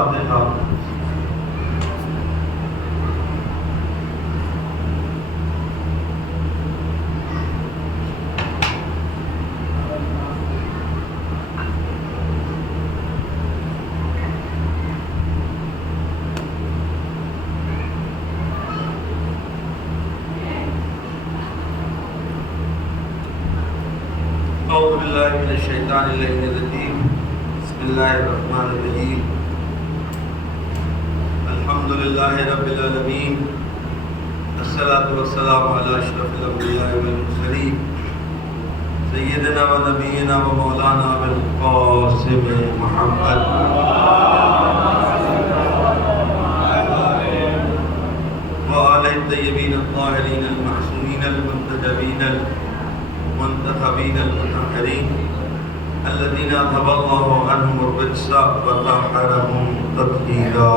الفاتحہ۔ اعوذ باللہ من الشیطان الرجیم، بسم اللہ الرحمن الرحیم، الحمد للہ رب العالمین، الصلاۃ والسلام علی اشرف الانبیاء والمرسلین، سیدنا و نبینا و مولانا بالقاسم محمد وآلہ الطیبین الطاہرین المعصومین المنتجبین المنتخبین المطہرین الذین اذھب اللہ عنہم الرجس وطہرہم تطہیرا۔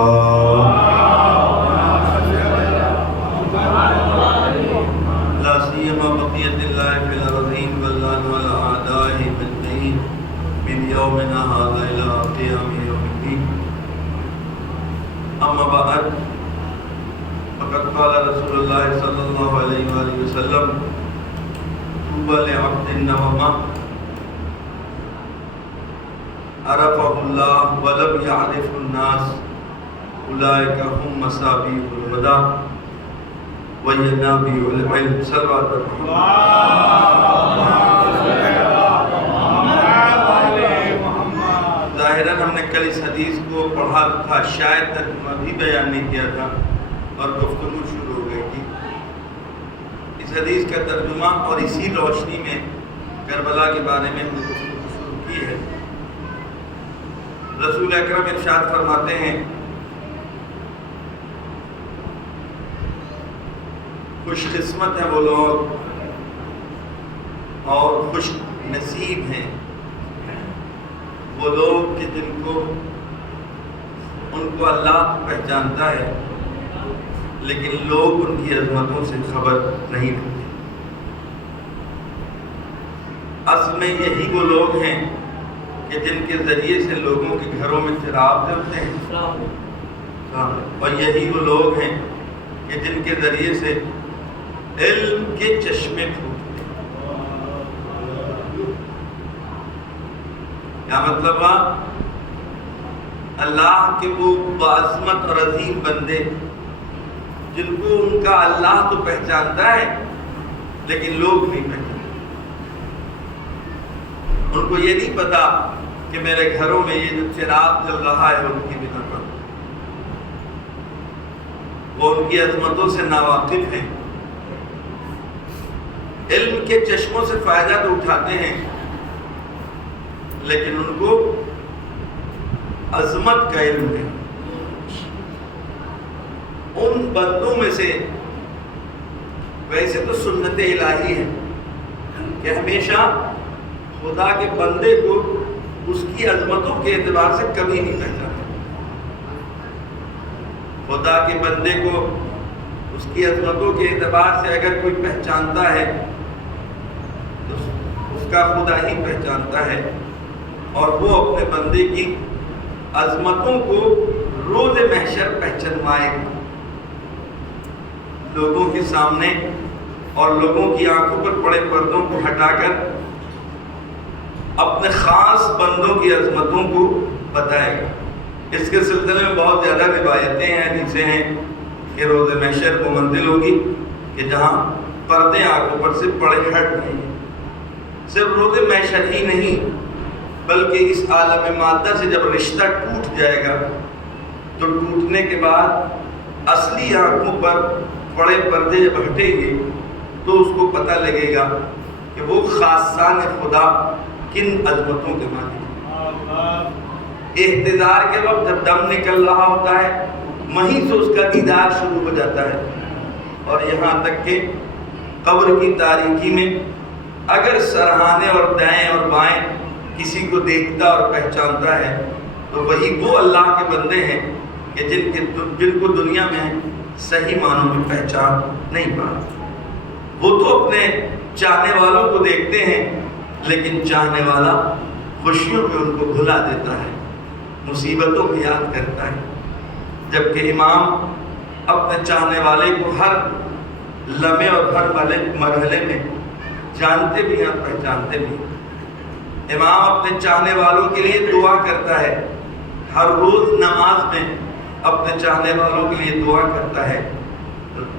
لا سیما بقیت اللہ فی الارضین واللعن والاعداء بالدین من یومنا ھذا الی قیام یوم الدین۔ اما بعد، فقد قال رسول اللہ صلی اللہ علیہ وآلہ وسلم: طوبى لعبد نوما عرفه الله ولم يعرف الناس أولئك هم مصابيح الهدى وينابيع العلم۔ صلوات ظاہراً ہم نے کل اس حدیث کو پڑھا تھا، شاید ترجمہ بھی بیان نہیں کیا تھا اور گفتگو شروع ہو گئی تھی۔ اس حدیث کا ترجمہ اور اسی روشنی میں کربلا کے بارے میں ہم نے گفتگو شروع کی ہے۔ رسول اکرم ارشاد فرماتے ہیں: خوش قسمت ہیں وہ لوگ اور خوش نصیب ہیں وہ لوگ کہ جن کو ان کو اللہ پہچانتا ہے لیکن لوگ ان کی عظمتوں سے خبر نہیں رکھتے۔ اصل میں یہی وہ لوگ ہیں کہ جن کے ذریعے سے لوگوں کے گھروں میں چراغ جلتے ہیں، اور یہی وہ لوگ ہیں کہ جن کے ذریعے سے علم کے چشمے پھوٹتے ہیں۔ کیا مطلب ہے؟ اللہ کے وہ باعظمت اور عظیم بندے جن کو ان کا اللہ تو پہچانتا ہے لیکن لوگ نہیں پہچانتے۔ ان کو یہ نہیں پتا کہ میرے گھروں میں یہ جو چراغ جل رہا ہے ان کی بنا پر، وہ ان کی عظمتوں سے ناواقف ہیں۔ علم کے چشموں سے فائدہ تو اٹھاتے ہیں لیکن ان کو عظمت کا علم ہے۔ ان بندوں میں سے ویسے تو سنت الہی ہے کہ ہمیشہ خدا کے بندے کو اس کی عظمتوں کے اعتبار سے کبھی نہیں پہچانا۔ خدا کے بندے کو اس کی عظمتوں کے اعتبار سے اگر کوئی پہچانتا ہے تو اس کا خدا ہی پہچانتا ہے، اور وہ اپنے بندے کی عظمتوں کو روز محشر پہچنوائے گا لوگوں کے سامنے، اور لوگوں کی آنکھوں پر پڑے پردوں کو ہٹا کر اپنے خاص بندوں کی عظمتوں کو بتائے گا۔ اس کے سلسلے میں بہت زیادہ روایتیں ہیں، حدیثیں ہیں کہ روز محشر وہ منزل ہوگی کہ جہاں پردے آنکھوں پر سے پڑے ہٹ نہیں۔ صرف روز محشر ہی نہیں بلکہ اس عالم مادہ سے جب رشتہ ٹوٹ جائے گا تو ٹوٹنے کے بعد اصلی آنکھوں پر پڑے پردے جب ہٹیں گے تو اس کو پتہ لگے گا کہ وہ خاصان خدا کن عظمتوں کے مالک ہیں۔ احتضار کے وقت جب دم نکل رہا ہوتا ہے وہیں سے اس کا دیدار شروع ہو جاتا ہے، اور یہاں تک کہ قبر کی تاریکی میں اگر سرہانے اور دائیں اور بائیں کسی کو دیکھتا اور پہچانتا ہے تو وہی وہ اللہ کے بندے ہیں کہ جن کو دنیا میں صحیح معنوں میں پہچان نہیں پاتے۔ وہ تو اپنے چاہنے والوں کو دیکھتے ہیں لیکن چاہنے والا خوشیوں میں ان کو بھلا دیتا ہے۔ مصیبتوں کو یاد کرتا ہے، جبکہ امام اپنے چاہنے والے کو ہر لمحے اور ہر مرحلے میں جانتے بھی ہیں اور پہچانتے بھی ہیں۔ امام اپنے چاہنے والوں کے لیے دعا کرتا ہے، ہر روز نماز میں اپنے چاہنے والوں کے لیے دعا کرتا ہے۔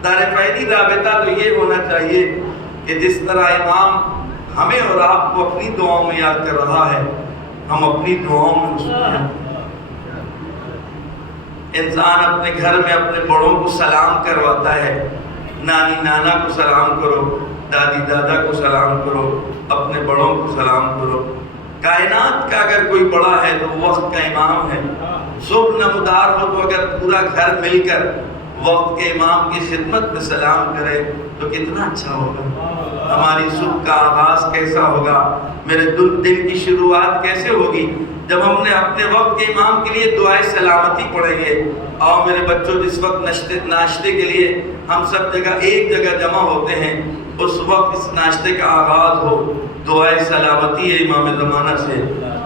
دارفینی رابطہ تو یہ ہونا چاہیے کہ جس طرح امام ہمیں اور آپ کو اپنی دعاؤں میں یاد کر رہا ہے، ہم اپنی دعاؤں میں اس کو یاد کریں۔ انسان اپنے گھر میں اپنے بڑوں کو سلام کرواتا ہے، نانی نانا کو سلام کرو، دادی دادا کو سلام کرو، اپنے بڑوں کو سلام کرو۔ کائنات کا اگر کوئی بڑا ہے تو وقت کا امام ہے۔ صبح نمودار ہو تو اگر پورا گھر مل کر وقت کے امام کی خدمت میں سلام کرے تو کتنا اچھا ہوگا۔ ہماری صبح کا آغاز کیسا ہوگا، میرے دن کی شروعات کیسے ہوگی جب ہم نے اپنے وقت کے امام کے لیے دعائے سلامتی پڑھیں گے۔ اور میرے بچوں، جس وقت ناشتے کے لیے ہم سب ایک جگہ جمع ہوتے ہیں، اس وقت اس ناشتے کا آغاز ہو دعائے سلامتی ہے امام زمانہ سے۔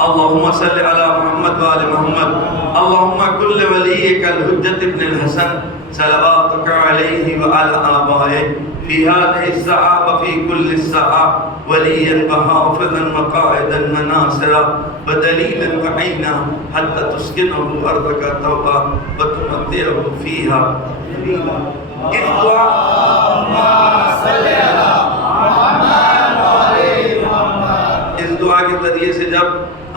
اللہم صلی علی محمد وآل محمد، اللہم کل ولیک الحجت ابن الحسن صلواتک علیہ وعلی آبائہ فی هذه الساعة وفي كل الساعة وليا وحافظا وقائدا وناصرا ودليلا وعينا حتى تسكنه أرضك توبا وتمتعه فيها نبيلا۔ اس دعا کے ذریعے سے جب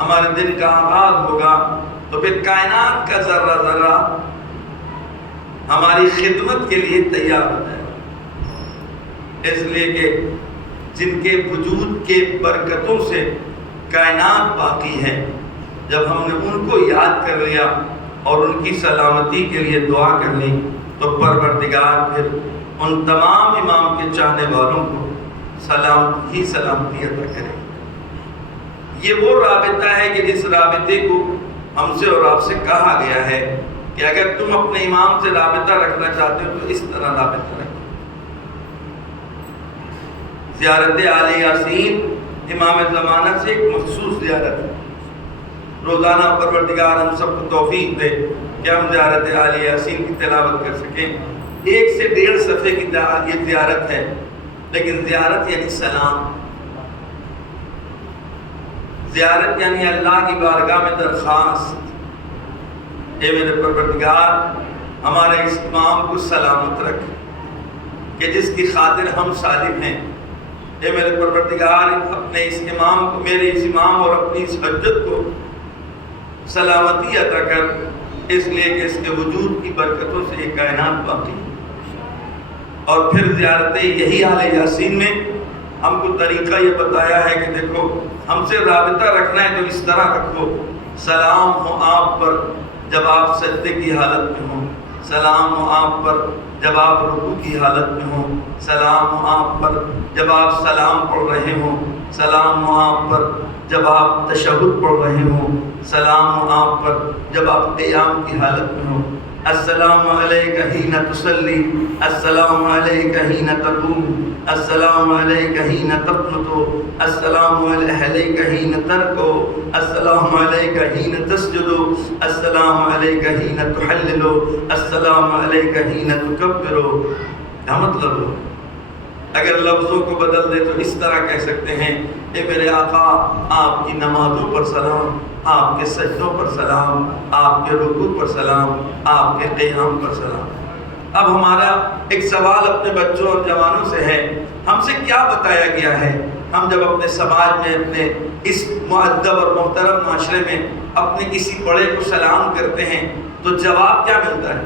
ہمارے دن کا آغاز ہوگا تو پھر کائنات کا ذرہ ذرہ ہماری خدمت کے لیے تیار ہو جائے، اس لیے کہ جن کے وجود کے برکتوں سے کائنات باقی ہے، جب ہم نے ان کو یاد کر لیا اور ان کی سلامتی کے لیے دعا کر لی تو پروردگار پھر ان تمام امام کے چاہنے والوں کو سلامتی عطا کرے۔ یہ وہ رابطہ ہے کہ جس رابطے کو ہم سے اور آپ سے کہا گیا ہے کہ اگر تم اپنے امام سے رابطہ رکھنا چاہتے ہو تو اس طرح رابطہ رکھو۔ زیارت آل یاسین امام زمانہ سے ایک مخصوص زیارت ہے۔ روزانہ پروردگار ہم سب کو توفیق دے کہ ہم زیارت آل یاسین کی تلاوت کر سکیں۔ 1 سے 1.5 صفحے کی یہ زیارت ہے، لیکن زیارت یعنی سلام، زیارت یعنی اللہ کی بارگاہ میں درخواست، اے میرے پروردگار ہمارے اس امام کو سلامت رکھ کہ جس کی خاطر ہم صالح ہیں۔ اے میرے پروردگار اپنے اس امام کو، میرے اس امام اور اپنی اس حجت کو سلامتی عطا کر، اس لیے کہ اس کے وجود کی برکتوں سے یہ کائنات باقی ہے۔ اور پھر زیارت یہی آل یاسین میں ہم کو طریقہ یہ بتایا ہے کہ دیکھو ہم سے رابطہ رکھنا ہے تو اس طرح رکھو، سلام ہو آپ پر جب آپ سجدے کی حالت میں ہوں، سلام ہو آپ پر جب آپ رکوع کی حالت میں ہوں، سلام ہو آپ پر جب آپ سلام پڑھ رہے ہوں، سلام ہو آپ پر جب آپ تشہد پڑھ رہے ہوں، سلام ہو آپ پر جب آپ قیام کی حالت میں ہوں۔ السلام علیکہ حین تصلی، السلام علیکہ حین تقوم، السلام علیکہ حین تقنط، السلام علیکہ حین ترکع، السلام علیکہ حین تسجد، السلام علیکہ حین تحلل، السلام علیکہ حین تکبر۔ کیا مطلب ہو؟ اگر لفظوں کو بدل دے تو اس طرح کہہ سکتے ہیں، اے میرے آقا آپ کی نمازوں پر سلام، آپ کے سجدوں پر سلام، آپ کے رکوع پر سلام، آپ کے قیام پر سلام۔ اب ہمارا ایک سوال اپنے بچوں اور جوانوں سے ہے، ہم سے کیا بتایا گیا ہے؟ ہم جب اپنے سماج میں، اپنے اس مؤدب اور محترم معاشرے میں اپنے کسی بڑے کو سلام کرتے ہیں تو جواب کیا ملتا ہے؟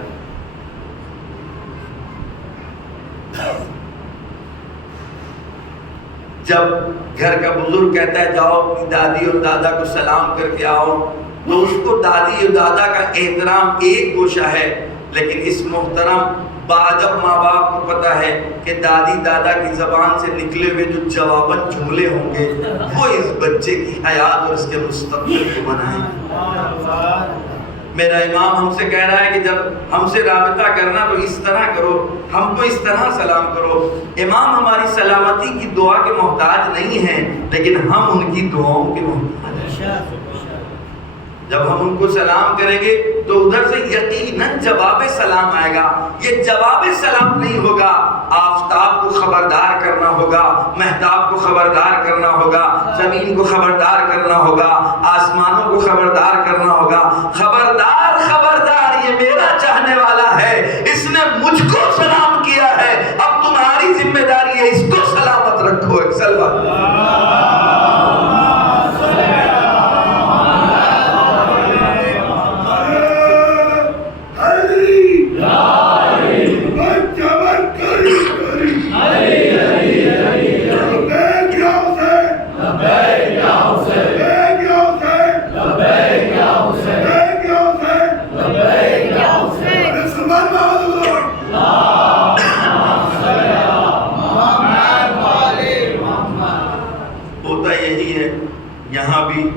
جب گھر کا بزرگ کہتا ہے جاؤ اپنی دادی اور دادا کو سلام کر کے آؤ، تو اس کو دادی اور دادا کا احترام ایک گوشہ ہے، لیکن اس محترم باادب ماں باپ کو پتہ ہے کہ دادی دادا کی زبان سے نکلے ہوئے جو جواباً جملے ہوں گے وہ اس بچے کی حیات اور اس کے مستقبل کو بنائیں۔ میرا امام ہم سے کہہ رہا ہے کہ جب ہم سے رابطہ کرنا تو اس طرح کرو، ہم کو اس طرح سلام کرو۔ امام ہماری سلامتی کی دعا کے محتاج نہیں ہیں، لیکن ہم ان کی دعاؤں کے محتاج ہیں۔ جب ہم ان کو سلام کریں گے تو ادھر سے یقیناً جواب سلام آئے گا. یہ جواب سلام نہیں ہوگا، آفتاب کو خبردار کرنا ہوگا، مہتاب کو خبردار کرنا ہوگا، زمین کو خبردار کرنا ہوگا، آسمانوں کو خبردار کرنا ہوگا. خبردار خبردار، یہ میرا چاہنے والا ہے، اس نے مجھ کو سلام کیا ہے، اب تمہاری ذمہ داری ہے اس کو سلامت رکھو. ایک سلام.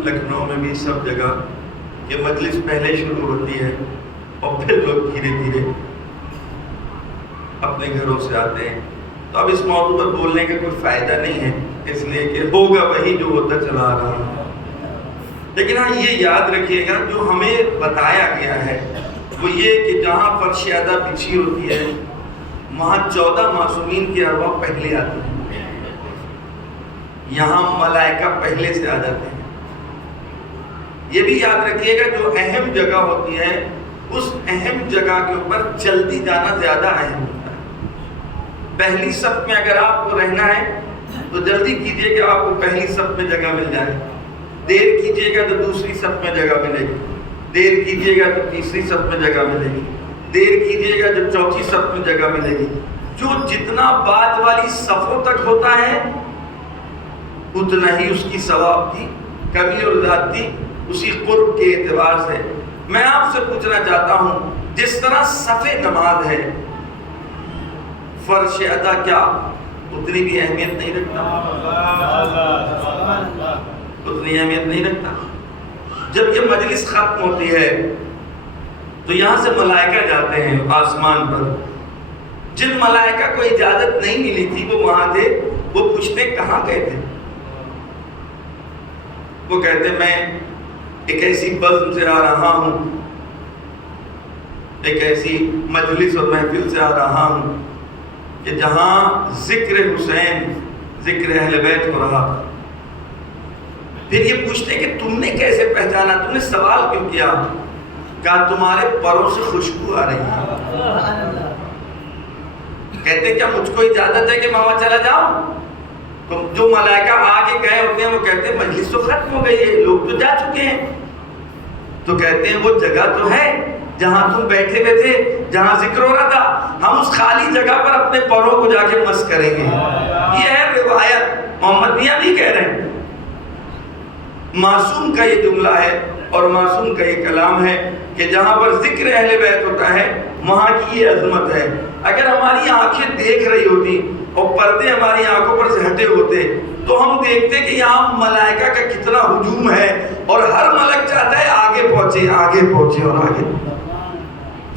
لکھنؤ میں بھی سب جگہ یہ مجلس پہلے شروع ہوتی ہے اور پھر لوگ دھیرے دھیرے اپنے گھروں سے آتے ہیں. تو اب اس موضوع پر بولنے کا کوئی فائدہ نہیں ہے، اس لیے کہ ہوگا وہی جو ہوتا چلا آ رہا ہے. لیکن ہاں یہ یاد رکھیے گا جو ہمیں بتایا گیا ہے وہ یہ کہ جہاں فرش ادا بچھی ہوتی ہے وہاں 14 معصومین کی ارواح پہلے آتی ہیں، یہاں ملائکہ پہلے سے آ جاتے ہیں. یہ بھی یاد رکھیے گا جو اہم جگہ ہوتی ہے اس اہم جگہ کے اوپر جلدی جانا زیادہ اہم ہوتا ہے. پہلی صف میں اگر آپ کو رہنا ہے تو جلدی کیجئے کہ آپ کو پہلی صف میں جگہ مل جائے. دیر کیجئے گا تو دوسری صف میں جگہ ملے گی، دیر کیجئے گا تو تیسری صف میں جگہ ملے گی، دیر کیجئے گا تو چوتھی صف میں جگہ ملے گی. جو جتنا بعد والی صفوں تک ہوتا ہے اتنا ہی اس کی ثواب کی کمی اور زیادتی اسی قرب کے اعتبار سے. میں آپ سے پوچھنا چاہتا ہوں جس طرح صف نماز ہے فرش ادا کیا اتنی بھی اہمیت نہیں رکھتا؟ اتنی اہمیت نہیں رکھتا. جب یہ مجلس ختم ہوتی ہے تو یہاں سے ملائکہ جاتے ہیں آسمان پر. جن ملائکہ کو اجازت نہیں ملی تھی وہ وہاں تھے، وہ پوچھتے کہاں گئے تھے؟ وہ کہتے میں ایک ایسی بزم سے آ رہا ہوں، ایک ایسی مجلس اور محفل سے آ رہا ہوں کہ جہاں ذکر حسین، ذکر اہل بیت ہو رہا تھا. پھر یہ پوچھتے کہ تم نے کیسے پہچانا، تم نے سوال کیوں کیا؟ کہا تمہارے پروں سے خوشبو آ رہی ہے. کہتے کیا مجھ کو اجازت ہے کہ میں وہاں چلا جاؤں؟ تو جو ملائکہ آگے گئے ہوتے ہیں وہ کہتے ہیں مجلس تو ختم ہو گئی ہے، لوگ تو جا چکے ہیں. تو کہتے ہیں وہ جگہ تو ہے جہاں تم بیٹھے ہوئے تھے، جہاں ذکر ہو رہا تھا، ہم اس خالی جگہ پر اپنے پروں کو جا کے مس کریں گے. یہ ہے روایت، محمد میاں نہیں کہہ رہے ہیں. معصوم کا یہ جملہ ہے اور معصوم کا یہ کلام ہے کہ جہاں پر ذکر اہل بیت ہوتا ہے وہاں کی یہ عظمت ہے. اگر ہماری آنکھیں دیکھ رہی ہوتی اور پردے ہماری آنکھوں پر سے ہٹے ہوتے تو ہم دیکھتے کہ یہاں ملائکہ کا کتنا ہجوم ہے اور ہر ملک چاہتا ہے آگے پہنچے آگے پہنچے اور آگے.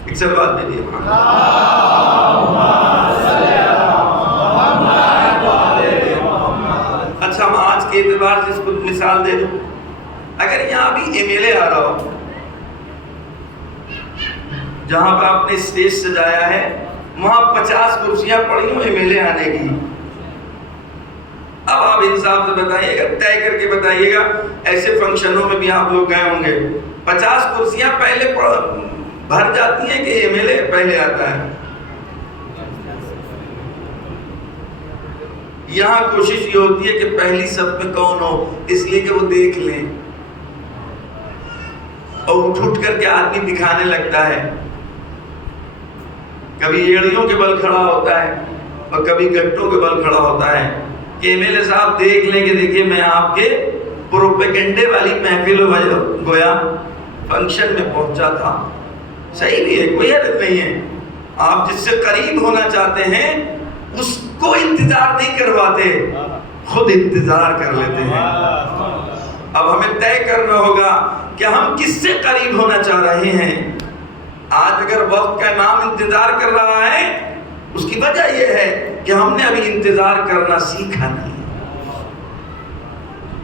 ایک سب بات دے دیے اچھا ہم آج کے اعتبار سے اس کو مثال دے دوں. اگر یہاں بھی ایم ایل اے آ رہا ہو جہاں پہ آپ نے اسٹیج سجایا ہے وہاں 50 کرسیاں پڑی ہوں ایم ایل اے آنے کی، اب آپ انصاف سے بتائیے گا، طے کر کے بتائیے گا، ایسے فنکشنوں میں بھی آپ لوگ گئے ہوں گے 50 کرسیاں پہلے بھر جاتی ہیں کہ ایم ایل اے پہلے آتا ہے؟ یہاں کوشش یہ ہوتی ہے کہ پہلی صف میں کون ہو، اس لیے کہ وہ دیکھ لیں اور اٹھ کر کے آدمی دکھانے لگتا ہے. کبھی ایڑیوں کے بل کھڑا ہوتا ہے اور کبھی گٹوں کے بل کھڑا ہوتا ہے کہ ایم ایل اے صاحب دیکھ لیں کہ دیکھیے میں آپ کے پروپیگنڈے والی محفل گویا فنکشن میں پہنچا تھا. صحیح بھی ہے، کوئی حرج نہیں ہے. آپ جس سے قریب ہونا چاہتے ہیں اس کو انتظار نہیں کرواتے، خود انتظار کر لیتے ہیں. اب ہمیں طے کرنا ہوگا کہ ہم کس سے قریب ہونا چاہ رہے ہیں. آج اگر وقت کا امام انتظار کر رہا ہے اس کی وجہ یہ ہے کہ ہم نے ابھی انتظار کرنا سیکھا نہیں.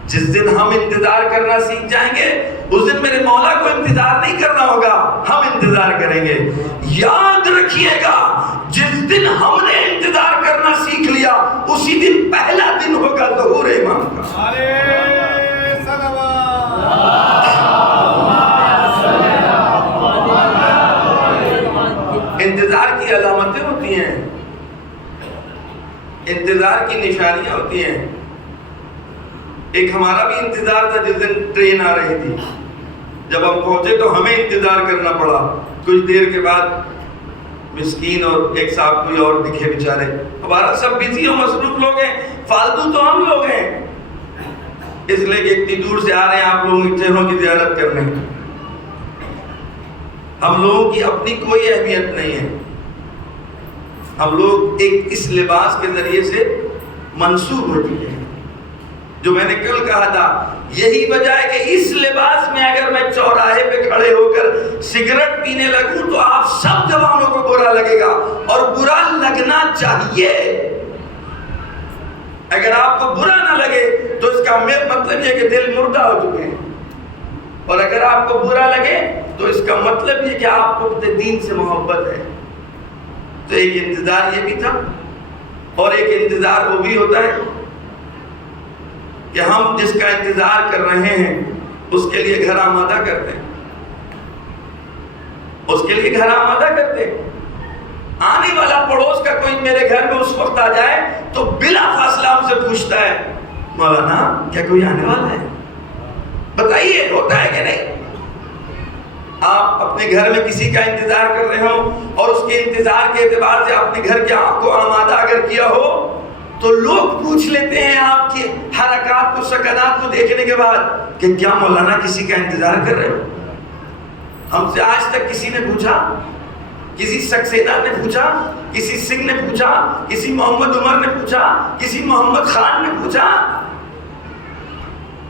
جس دن ہم انتظار کرنا سیکھ جائیں گے اس دن میرے مولا کو انتظار نہیں کرنا ہوگا، ہم انتظار کریں گے۔ یاد رکھیے گا جس دن ہم نے انتظار کرنا سیکھ لیا اسی دن پہلا دن ہوگا ظہور امام کا۔ انتظار کی علامتیں ہوتی ہیں، انتظار کی نشانیاں ہوتی ہیں۔ ایک ہمارا بھی انتظار تھا جس دن ٹرین آ رہی تھی، جب ہم پہنچے تو ہمیں انتظار کرنا پڑا۔ کچھ دیر کے بعد مسکین اور ایک صاحب کوئی اور دکھے بیچارے، ہمارا سب بزی اور مصروف لوگ ہیں، فالتو تو ہم لوگ ہیں، اس لیے کہ اتنی دور سے آ رہے ہیں آپ لوگوں کے چہروں کی زیارت کرنے۔ ہم لوگوں کی اپنی کوئی اہمیت نہیں ہے، ہم لوگ ایک اس لباس کے ذریعے سے منسوب ہو چکے ہیں۔ جو میں نے کل کہا تھا، یہی وجہ ہے کہ اس لباس میں اگر میں چوراہے پہ کھڑے ہو کر سگریٹ پینے لگوں تو آپ سب جوانوں کو برا لگے گا، اور برا لگنا چاہیے۔ اگر آپ کو برا نہ لگے تو اس کا مطلب یہ کہ دل مردہ ہو چکے ہیں، اور اگر آپ کو برا لگے تو اس کا مطلب یہ کہ آپ کو اپنے دین سے محبت ہے۔ تو ایک انتظار یہ بھی تھا، اور ایک انتظار وہ بھی ہوتا ہے کہ ہم جس کا انتظار کر رہے ہیں اس کے لیے گھر آمادہ کرتے ہیں، اس کے لیے گھر آمادہ کرتے ہیں۔ آنے والا پڑوس کا کوئی میرے گھر میں اس وقت آ جائے تو بلا فاصلہ ہم سے پوچھتا ہے، مولانا کیا کوئی آنے والا ہے؟ بتائیے، ہوتا ہے کہ نہیں؟ آپ اپنے گھر میں کسی کا انتظار کر رہے ہو اور اس کے انتظار کے اعتبار سے اپنے گھر کے آپ کو آمادہ اگر کیا ہو تو لوگ پوچھ لیتے ہیں آپ کی حرکات کو، سکنات کو دیکھنے کے بعد کہ کیا مولانا کسی کا انتظار کر رہے ہو؟ ہم سے آج تک کسی نے پوچھا؟ کسی سکسینا نے پوچھا؟ کسی سنگھ نے پوچھا؟ کسی محمد عمر نے پوچھا؟ کسی محمد خان نے پوچھا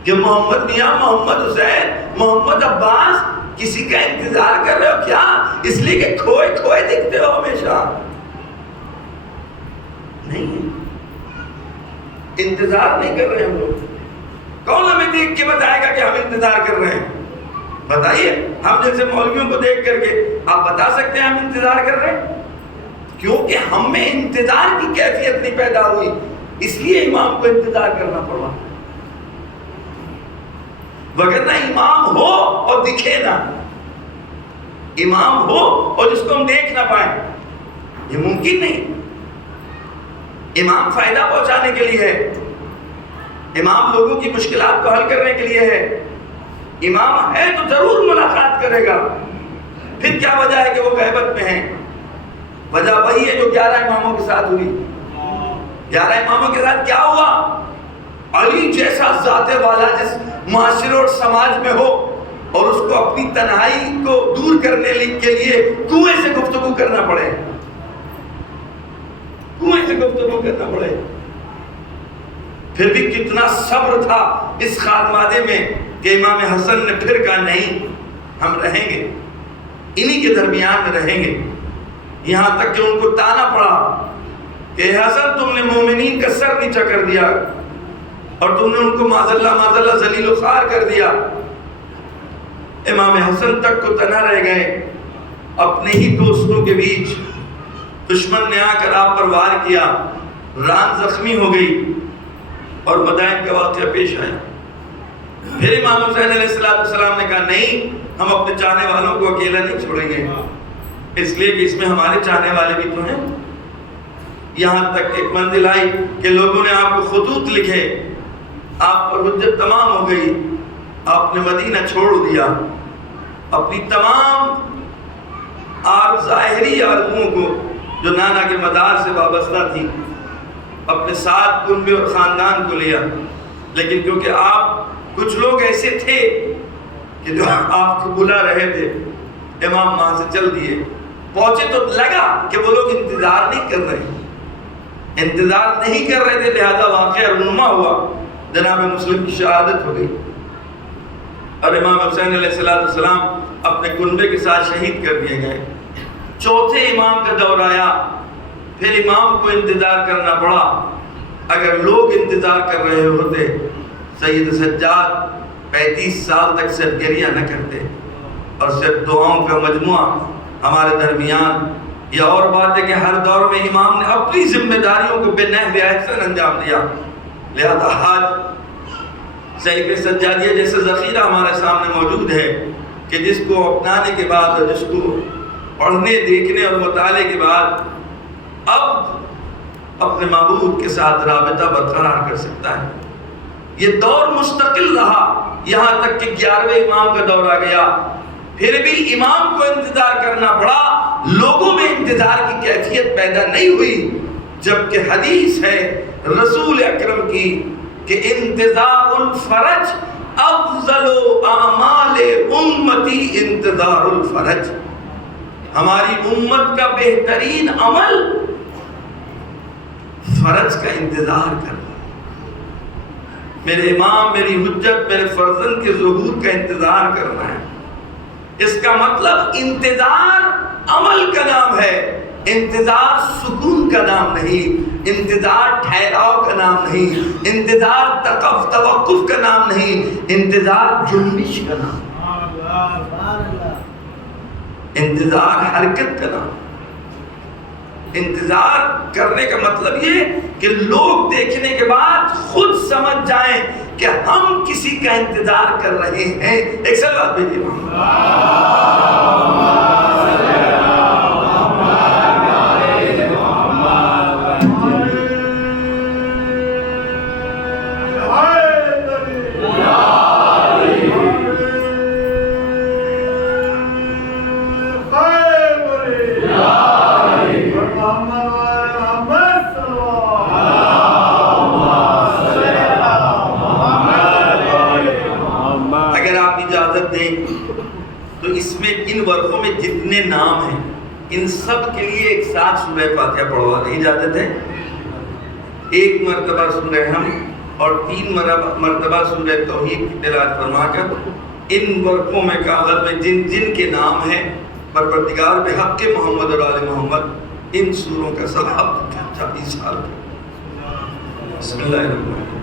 کہ محمد میاں، محمد حسین، محمد عباس کسی کا انتظار کر رہے ہو کیا؟ اس لیے کہ کھوئے کھوئے دکھتے ہو ہمیشہ؟ نہیں، انتظار نہیں کر رہے ہم لوگ۔ کون ہمیں دیکھ کے بتائے گا کہ ہم انتظار کر رہے ہیں؟ بتائیے، ہم جیسے مولویوں کو دیکھ کر کے آپ بتا سکتے ہیں ہم انتظار کر رہے ہیں؟ کیونکہ ہم میں انتظار کی کیفیت نہیں پیدا ہوئی، اس لیے امام کو انتظار کرنا پڑا۔ وگرنہ امام ہو اور دکھے نہ، امام ہو اور جس کو ہم دیکھ نہ پائیں، یہ ممکن نہیں۔ امام فائدہ پہنچانے کے لیے ہے، امام لوگوں کی مشکلات کو حل کرنے کے لیے ہے، امام ہے تو ضرور ملاقات کرے گا۔ پھر کیا وجہ ہے کہ وہ غیبت میں ہیں؟ وجہ وہی ہے جو 11 اماموں کے ساتھ ہوئی۔ 11 اماموں کے ساتھ کیا ہوا؟ علی جیسا ذات والا جس معاشرے اور سماج میں ہو اور اس کو اپنی تنہائی کو دور کرنے کے لیے کنویں سے گفتگو کرنا پڑے، کنویں سے گفتگو کرنا پڑے، پھر بھی کتنا صبر تھا اس خانوادے میں کہ امام حسن نے پھر کہا نہیں، ہم رہیں گے، انہی کے درمیان میں رہیں گے۔ یہاں تک کہ ان کو تانا پڑا کہ حسن تم نے مومنین کا سر نیچا کر دیا اور تم نے ان کو معذاللہ ذلیل و خوار کر دیا۔ امام حسن تک کو تنہا رہ گئے اپنے ہی دوستوں کے بیچ۔ دشمن نے آ کر آپ پر وار کیا، ران زخمی ہو گئی اور مدائن کا واقعہ پیش آیا۔ پھر امام حسین علیہ السلام نے کہا نہیں، ہم اپنے چاہنے والوں کو اکیلا نہیں چھوڑیں گے، اس لیے کہ اس میں ہمارے چاہنے والے بھی تو ہیں۔ یہاں تک ایک منزل آئی کہ لوگوں نے آپ کو خطوط لکھے، آپ پر حجت تمام ہو گئی، آپ نے مدینہ چھوڑ دیا، اپنی تمام ظاہری آرزوؤں کو جو نانا کے مدار سے وابستہ تھی اپنے ساتھ کنبے اور خاندان کو لیا۔ لیکن کیونکہ آپ کچھ لوگ ایسے تھے کہ جو آپ کو بلا رہے تھے، امام وہاں سے چل دیے۔ پہنچے تو لگا کہ وہ لوگ انتظار نہیں کر رہے، انتظار نہیں کر رہے تھے، لہذا واقعہ رونما ہوا، جناب مسلم کی شہادت ہو گئی اور امام حسین علیہ السلام اپنے کنبے کے ساتھ شہید کر دیے گئے۔ چوتھے امام کا دور آیا، پھر امام کو انتظار کرنا پڑا۔ اگر لوگ انتظار کر رہے ہوتے، سید سجاد 35 سال تک صرف گریہ نہ کرتے اور صرف دعاؤں کا مجموعہ ہمارے درمیان. یہ اور بات ہے کہ ہر دور میں امام نے اپنی ذمہ داریوں کو بے نحو احسن انجام دیا. لہذا آج صحیفہ سجادیہ جیسا ذخیرہ ہمارے سامنے موجود ہے کہ جس کو اپنانے کے بعد اور جس کو پڑھنے دیکھنے اور مطالعے کے بعد اب اپنے معبود کے ساتھ رابطہ برقرار کر سکتا ہے. یہ دور مستقل رہا یہاں تک کہ 11ویں امام کا دور آ گیا. پھر بھی امام کو انتظار کرنا پڑا. لوگوں میں انتظار کی کیفیت پیدا نہیں ہوئی، جبکہ حدیث ہے رسول اکرم کی کہ انتظار الفرج افضل اعمال امتی انتظار الفرج. ہماری امت کا بہترین عمل فرج کا انتظار کرنا. میرے امام، میری حجت، میرے فرزند کے ظہور کا انتظار کرنا ہے. اس کا مطلب انتظار عمل کا نام ہے، انتظار سکون کا نام نہیں، انتظار ٹھہراؤ کا نام نہیں، انتظار توقف کا نام نہیں، انتظار جنبش کا نام، انتظار حرکت کا نام. انتظار کرنے کا مطلب یہ کہ لوگ دیکھنے کے بعد خود سمجھ جائیں کہ ہم کسی کا انتظار کر رہے ہیں. ایک صلوات بھیجیے. تو اس میں ان ورقوں میں جتنے نام ہیں ان سب کے لیے ایک ساتھ سورہ فاتحہ پڑھوا دیں. اجازت ہے؟ ایک مرتبہ سورہ حمد اور 3 مرتبہ سورہ توحید کی تلاوت فرما کر ان ورقوں میں کاغذ میں جن جن کے نام ہیں پروردگار بحق محمد اور آل محمد ان سوروں کا ثواب 40 سال کا. بسم اللہ الرحمن الرحیم.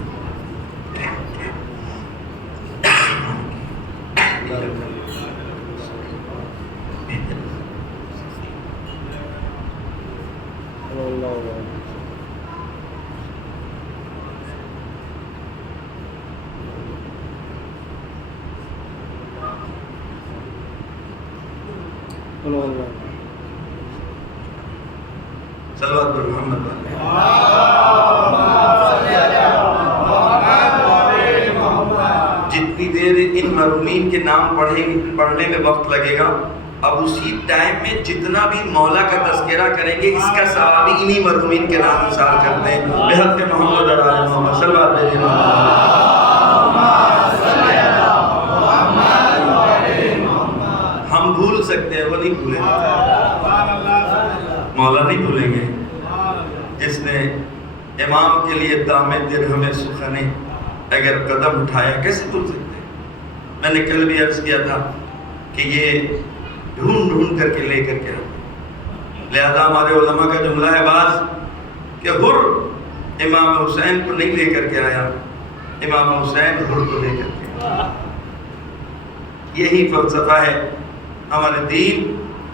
صلوات پر محمد. جتنی دیر ان مرحومین کے نام پڑھنے میں وقت لگے گا اب اسی ٹائم میں جتنا بھی مولا کا تذکرہ کریں گے اس کا ثواب انہی مرحومین کے نام انصار کرتے ہیں. بحق محمد اور آل محمد. صلوات بھیجیے. ہم بھول سکتے ہیں، وہ نہیں بھولیں گے. مولا نہیں بھولیں گے. جس نے امام کے لیے دام درہم سخنے اگر قدم اٹھایا کیسے بھول سکتے ہیں. میں نے کل بھی عرض کیا تھا کہ یہ ڈھونڈ ڈھونڈ کر کے لے کر کے رکھتے. لہذا ہمارے علماء کا جملہ ہے بعض کہ حر امام حسین کو نہیں لے کر کے آیا، امام حسین حر کو لے کر کے آیا. یہی فلسفہ ہے ہمارے دین،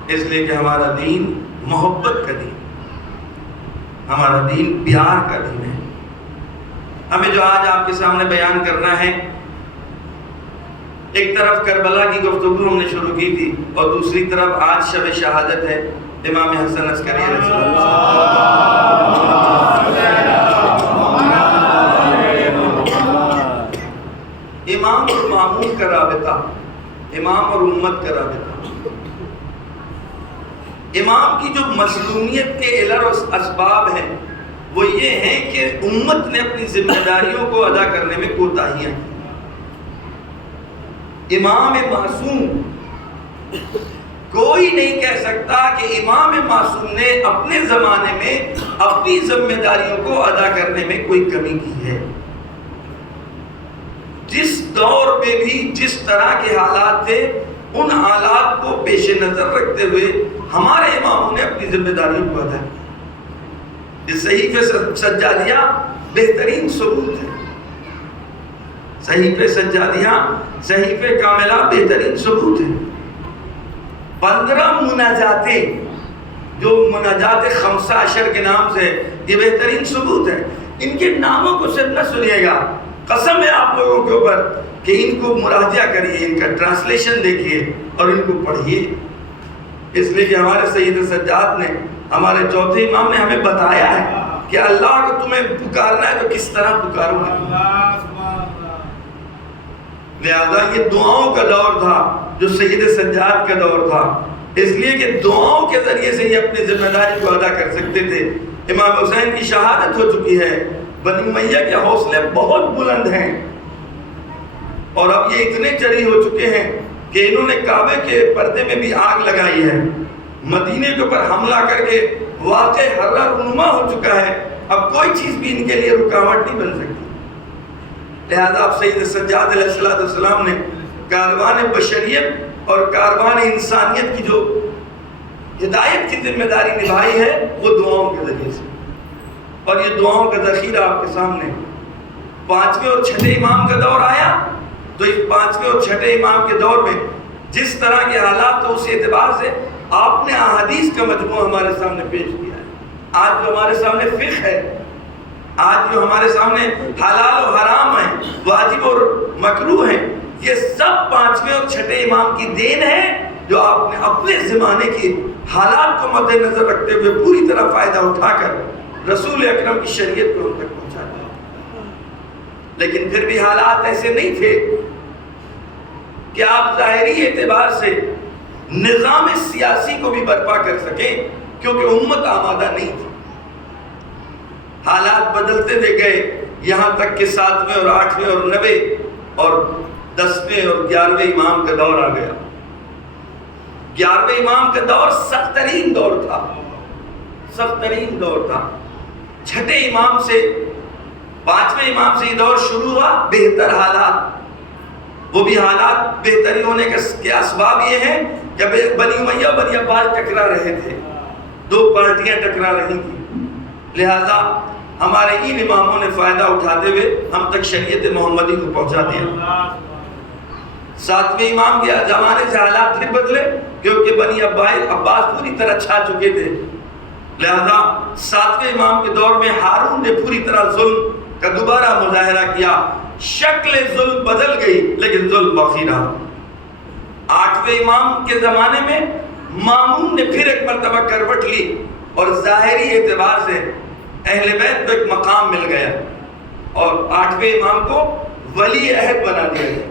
اس لیے کہ ہمارا دین محبت کا دین، ہمارا دین پیار کا دین ہے. ہمیں جو آج آپ کے سامنے بیان کرنا ہے، ایک طرف کربلا کی گفتگو ہم نے شروع کی تھی اور دوسری طرف آج شب شہادت ہے امام حسن عسکری علیہ السلام. امام اور معمول کا رابطہ، امام اور امت کا رابطہ. امام کی جو مظلومیت کے علل و اسباب ہیں وہ یہ ہیں کہ امت نے اپنی ذمہ داریوں کو ادا کرنے میں کوتاہیاں کی. امام معصوم کوئی نہیں کہہ سکتا کہ امام معصوم نے اپنے زمانے میں اپنی ذمہ داریوں کو ادا کرنے میں کوئی کمی کی ہے. جس دور میں بھی جس طرح کے حالات تھے ان حالات کو پیش نظر رکھتے ہوئے ہمارے اماموں نے اپنی ذمہ داریوں کو ادا کی. یہ صحیفہ سجادیہ بہترین ثبوت ہے. صحیفے سجادیاں، صحیفے کاملہ بہترین ثبوت ہے۔ 15 مناجاتیں جو مناجات 15 کے نام سے، یہ بہترین ثبوت ہے۔ ان کے ناموں کو صرف نہ سنیے گا، قسم ہے آپ لوگوں کے اوپر کہ ان کو مراجعہ کریے، ان کا ٹرانسلیشن دیکھیے اور ان کو پڑھیے۔ اس لیے کہ ہمارے سید سجاد نے، ہمارے چوتھے امام نے ہمیں بتایا ہے کہ اللہ کو تمہیں پکارنا ہے تو کس طرح پکارو گے۔ لہذا یہ دعاؤں کا دور تھا جو سید سجاد کا دور تھا، اس لیے کہ دعاؤں کے ذریعے سے یہ اپنی ذمہ داری کو ادا کر سکتے تھے۔ امام حسین کی شہادت ہو چکی ہے، بنی امیہ کے حوصلے بہت بلند ہیں، اور اب یہ اتنے جری ہو چکے ہیں کہ انہوں نے کعبے کے پردے میں بھی آگ لگائی ہے، مدینے کے اوپر حملہ کر کے واقع حرہ رونما ہو چکا ہے، اب کوئی چیز بھی ان کے لیے رکاوٹ نہیں بن سکتی۔ لہذا اب سید سجاد علیہ السلام نے کاروان بشریت اور کاروان انسانیت کی جو ہدایت کی ذمہ داری نبھائی ہے وہ دعاؤں کے ذریعے سے، اور یہ دعاؤں کا ذخیرہ آپ کے سامنے۔ 5ویں اور 6ٹھے امام کا دور آیا تو اس 5ویں اور 6ٹھے امام کے دور میں جس طرح کے حالات تو اس اعتبار سے آپ نے احادیث کا مجموعہ ہمارے سامنے پیش کیا ہے۔ آج جو ہمارے سامنے فقہ ہے، آج جو ہمارے سامنے حلال و حرام ہیں، واجب اور مکروہ ہیں، یہ سب 5ویں اور 6ٹھے امام کی دین ہے جو آپ نے اپنے زمانے کی حالات کو مد نظر رکھتے ہوئے پوری طرح فائدہ اٹھا کر رسول اکرم کی شریعت کو ان تک پہنچا دیا۔ لیکن پھر بھی حالات ایسے نہیں تھے کہ آپ ظاہری اعتبار سے نظام سیاسی کو بھی برپا کر سکیں، کیونکہ امت آمادہ نہیں تھی۔ حالات بدلتے دے گئے، یہاں تک کہ 7ویں اور 8ویں اور 9ویں اور 10ویں اور 11ویں امام کا دور آ گیا۔ 11ویں امام کا دور سخت ترین دور تھا، سخت ترین دور تھا۔ 6ٹھے امام سے 5ویں امام سے یہ دور شروع ہوا، بہتر حالات، وہ بھی حالات بہتری ہونے کے اسباب یہ ہیں کہ بنی امیہ اور بنی عباس ٹکرا رہے تھے، 2 پارٹیاں ٹکرا رہی تھیں، لہذا ہمارے ان اماموں نے فائدہ اٹھاتے ہوئے ہم تک شریعت محمدی کو پہنچا دیا۔ 7ویں امام کے زمانے سے حالات پھر بدلے، کیونکہ بنی عباس پوری طرح چھا چکے تھے، لہذا 7ویں امام کے دور میں ہارون نے پوری طرح ظلم کا دوبارہ مظاہرہ کیا، شکل ظلم بدل گئی لیکن ظلم باقی رہا۔ 8ویں امام کے زمانے میں مامون نے پھر ایک مرتبہ کروٹ لی اور ظاہری اعتبار سے اہل بیت کو ایک مقام مل گیا، اور 8ویں امام کو ولی عہد بنا دیا گیا۔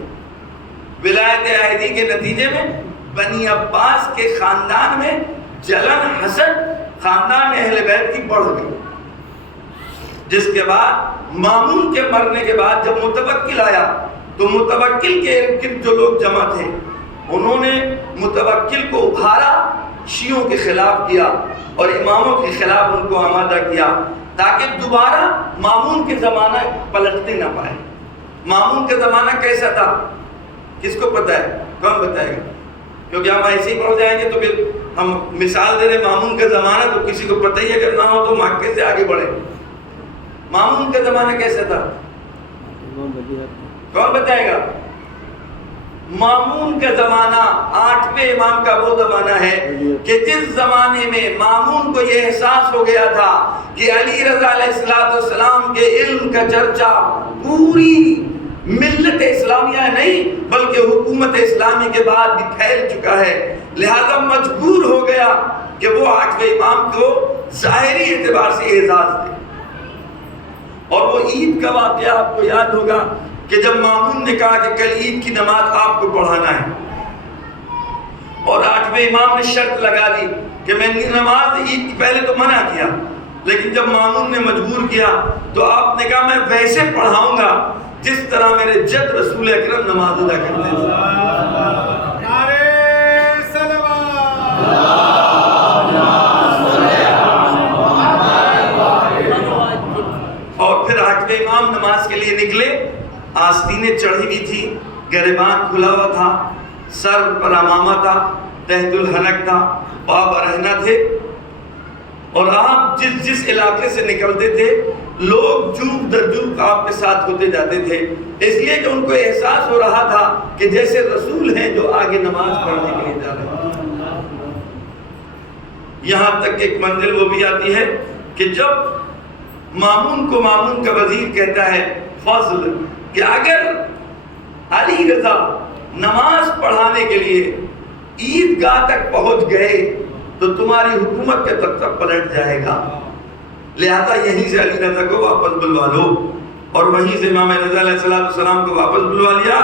ولایت عہدی کے نتیجے میں بنی عباس کے خاندان میں جلن حسد خاندان اہل بیت کی بڑھ گئی، جس کے بعد مامون کے مرنے کے بعد جب متوکل آیا تو متوکل کے ارد گرد جو لوگ جمع تھے انہوں نے متوکل کو ابھارا، شیعوں کے خلاف کیا اور اماموں کے خلاف ان کو آمادہ کیا، تاکہ دوبارہ مامون کے زمانہ پلٹنے نہ پائے۔ مامون کا زمانہ کیسا تھا کس کو پتہ ہے؟ کون بتائے گا؟ کیونکہ ہم ایسے ہی پڑھ جائیں گے تو پھر ہم مثال دے رہے مامون کا زمانہ تو کسی کو پتہ ہی اگر نہ ہو تو مکے سے آگے بڑھے۔ مامون کا زمانہ کیسا تھا؟ کون بتائے گا؟ مامون کا زمانہ 8ویں امام کا وہ زمانہ ہے کہ جس زمانے میں مامون کو یہ احساس ہو گیا تھا کہ علی رضا علیہ السلام کے علم کا چرچا پوری ملت اسلامیہ نہیں بلکہ حکومت اسلامی کے بعد بھی پھیل چکا ہے، لہذا مجبور ہو گیا کہ وہ 8ویں امام کو ظاہری اعتبار سے اعزاز دے۔ اور وہ عید کا واقعہ آپ کو یاد ہوگا کہ جب مامون نے کہا کہ کل عید کی نماز آپ کو پڑھانا ہے، اور 8ویں امام نے شرط لگا دی کہ میں نماز عید کی پہلے تو منع کیا، لیکن جب مامون نے مجبور کیا تو آپ نے کہا میں ویسے پڑھاؤں گا جس طرح میرے جد رسول اکرم نماز ادا کرتے تھے۔ اور پھر 8ویں امام نماز کے لیے نکلے، آستینیں چڑھی ہوئی تھی، گریبان کھلا ہوا تھا، سر پر امامہ تھا، تحت الحنک تھا، پا برہنہ تھے، اور آپ جس علاقے سے نکلتے تھے لوگ جوک در جوک آپ کے ساتھ ہوتے جاتے تھے، اس لیے کہ ان کو احساس ہو رہا تھا کہ جیسے رسول ہیں جو آگے نماز پڑھنے کے لیے جا رہے ہیں۔ یہاں تک ایک منزل وہ بھی آتی ہے کہ جب مامون کو مامون کا وزیر کہتا ہے فضل کہ اگر علی رضا نماز پڑھانے کے لیے عیدگاہ تک پہنچ گئے تو تمہاری حکومت کا تختہ پلٹ جائے گا، لہذا یہیں سے علی رضا کو واپس بلوا لو۔ اور وہیں سے امام رضا علیہ السلام کو واپس بلوا لیا،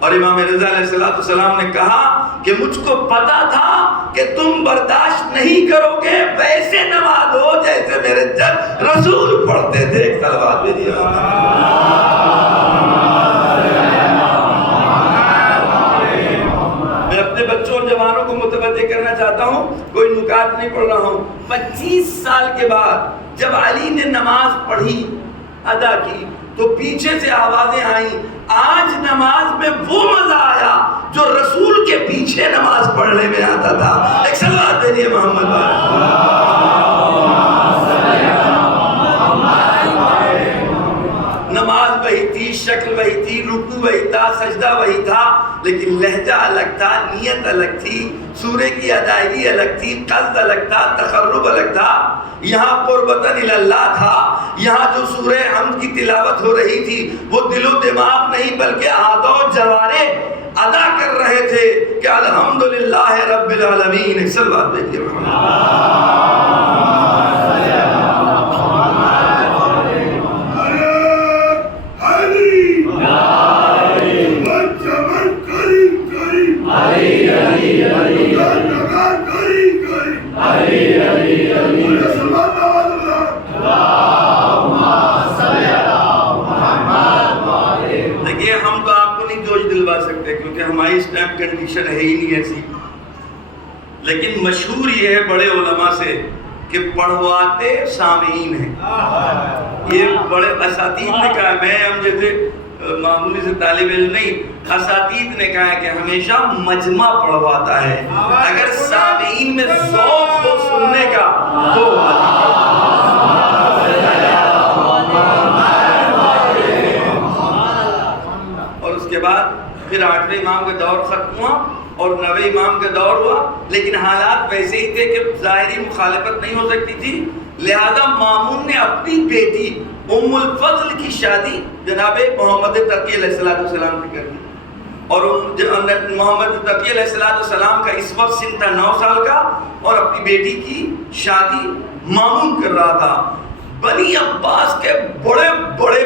اور امام رضا علیہ السلام نے کہا کہ مجھ کو پتا تھا کہ تم برداشت نہیں کرو گے، ویسے نماز ہو جیسے میرے جد رسول پڑھتے تھے۔ ایک صلوات بھیجیے۔ میں اپنے بچوں اور جوانوں کو متوجہ کرنا چاہتا ہوں، کوئی نکات نہیں پڑھ رہا ہوں۔ 25 سال کے بعد جب علی نے نماز پڑھی، ادا کی، تو پیچھے سے آوازیں آئیں، آج نماز میں وہ مزہ آیا جو رسول کے پیچھے نماز پڑھنے میں آتا تھا۔ ایک صلوات بھیجیے محمد نماز وہی تھی، شکل وہی تھی، رکوع وہی تھا، سجدہ وہی تھا، لیکن لہجہ الگ تھا، نیت الگ تھی، سورے کی ادائیگی الگ تھی، قصد الگ تھا، تقرب الگ تھا۔ یہاں قربتاً اللہ تھا، یہاں جو سورہ حمد کی تلاوت ہو رہی تھی وہ دل و دماغ نہیں بلکہ اعضاء و جوارح ادا کر رہے تھے کہ الحمدللہ رب العالمین۔ ایک صلوات بھیجیے ہماری اس ٹائم کنڈیشن ہے ہی نہیں ایسی، لیکن مشہور یہ ہے بڑے علماء سے کہ پڑھواتے سامعین ہیں۔ یہ بڑے اساتید نے کہا، میں ہم جیسے معمولی سے طالب علم نہیں، اساتید نے کہا ہے کہ ہمیشہ مجمع پڑھواتا ہے، اگر سامعین میں ذوق ہو سننے کا تو اور اس کے بعد پھر 8ویں امام کا دور ختم ہوا اور 9ویں امام کا دور ہوا، لیکن حالات ویسے ہی تھے کہ ظاہری مخالفت نہیں ہو سکتی تھی، لہذا مامون نے اپنی بیٹی ام الفضل کی شادی جناب محمد تقی علیہ السلام سے کر دی، اور محمد تقی علیہ السلام کا اس وقت سن تھا 9 سال کا، اور اپنی بیٹی کی شادی مامون کر رہا تھا۔ بنی عباس کے بڑے بڑے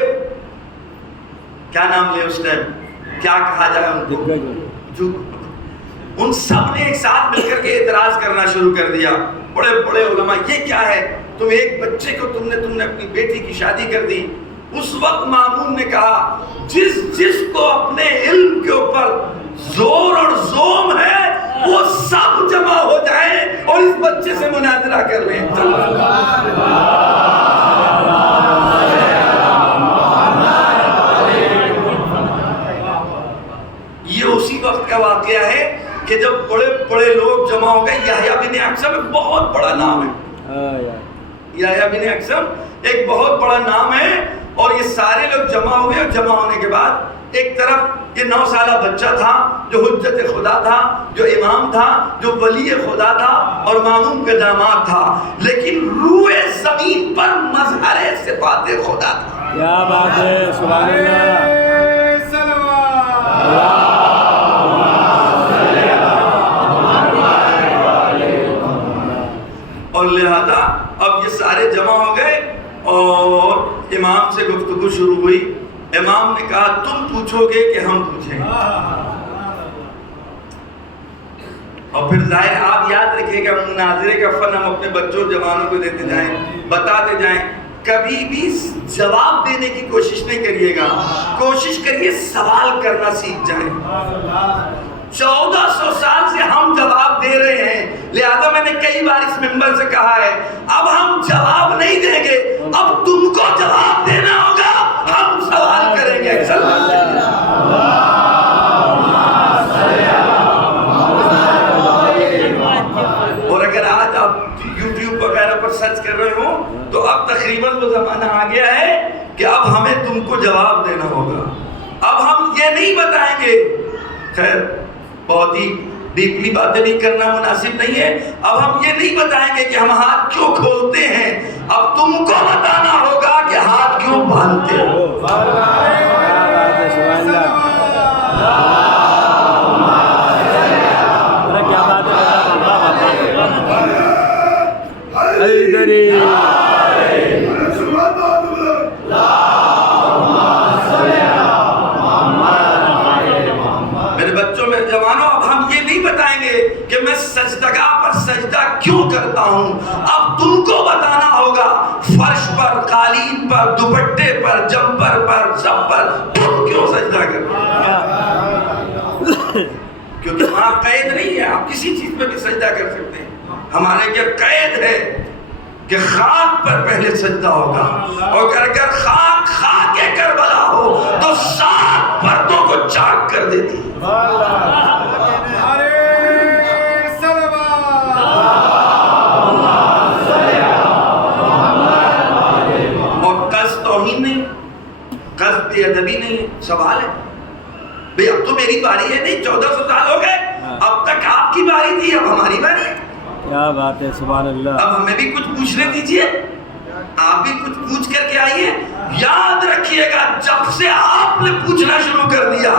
کیا نام لے اس ٹائم، کیا کہا جائے ان کو، ان سب نے ایک ساتھ مل کر کے اعتراض کرنا شروع کر دیا۔ بڑے بڑے علماء، یہ کیا ہے، تم ایک بچے کو تم نے اپنی بیٹی کی شادی کر دی۔ اس وقت مامون نے کہا جس کو اپنے علم کے اوپر زور اور زوم ہے وہ سب جمع ہو جائیں اور اس بچے سے مناظرہ کر لیں۔ یہ اسی وقت کا واقعہ ہے کہ جب بڑے بڑے لوگ جمع ہو گئے۔ یحییٰ بن اکثم ایک بہت بڑا نام ہے، یحییٰ بن اکثم ایک بہت بڑا نام ہے، اور یہ سارے لوگ جمع ہو گئے، اور جمع ہونے کے بعد ایک طرف یہ 9 سالہ بچہ تھا جو حجت خدا تھا، جو امام تھا، جو ولی خدا تھا اور مامون کا داماد تھا، لیکن روئے زمین پر مظہر صفات خدا تھا۔ کیا بات ہے، سبحان اللہ۔ اور لہذا اب یہ سارے جمع ہو گئے اور امام سے گفتگو شروع ہوئی۔ امام نے کہا تم پوچھو گے کہ ہم پوچھیں، اور پھر ظاہر آپ یاد رکھیے گا مناظرے کا فن ہم اپنے بچوں جوانوں کو دیتے جائیں، بتاتے جائیں، کبھی بھی جواب دینے کی کوشش نہیں کریے گا، کوشش کریے سوال کرنا سیکھ جائیں۔ 1400 سال سے ہم جواب دے رہے ہیں، لہذا میں نے کئی بار اس منبر سے کہا ہے اب ہم جواب نہیں دیں گے، اب تم کو جواب دینا ہوگا، ہم سوال کریں گے۔ اور اگر آج آپ یوٹیوب وغیرہ پر سرچ کر رہے ہو تو اب تقریباً وہ زمانہ آ گیا ہے ہمیں تم کو جواب دینا ہوگا. اب ہم یہ نہیں بتائیں گے, خیر بہت ہی ڈیپلی باتیں بھی کرنا مناسب نہیں ہے, اب ہم یہ نہیں بتائیں گے کہ ہم ہاتھ کیوں کھولتے ہیں, اب تم کو بتانا ہوگا کہ ہاتھ کیوں باندھتے ہو. میرے بچوں, میرے جوانوں, اب ہم یہ نہیں بتائیں گے کہ میں سجدگاہ پر سجدہ کیوں کرتا ہوں, اب تم کو بتانا ہوگا فرش پر, قالین پر, دوپٹے پر, جمپر پر, سب پر تم کیوں سجدہ کرتے ہو. کیونکہ وہاں قید نہیں ہے, آپ کسی چیز پہ بھی سجدہ کر سکتے ہیں. ہمارے کیا قید ہے کہ خاک پر پہلے سجدہ ہوگا, اور اگر خاک خاک کربلا ہو تو 7 پردوں کو چاک کر دیتی ہے. اور قصد توہین نہیں, قصد بے ادبی نہیں ہے. سوال ہے بھئی اب تو میری باری ہے, نہیں 1400 سال ہو گئے, اب تک آپ کی باری تھی, اب ہماری باری ہے. کیا بات ہے, سبحان اللہ. اب ہمیں بھی کچھ پوچھنے دیجئے, آپ بھی کچھ پوچھ کر کے آئیے. یاد رکھیے گا جب سے آپ نے پوچھنا شروع کر دیا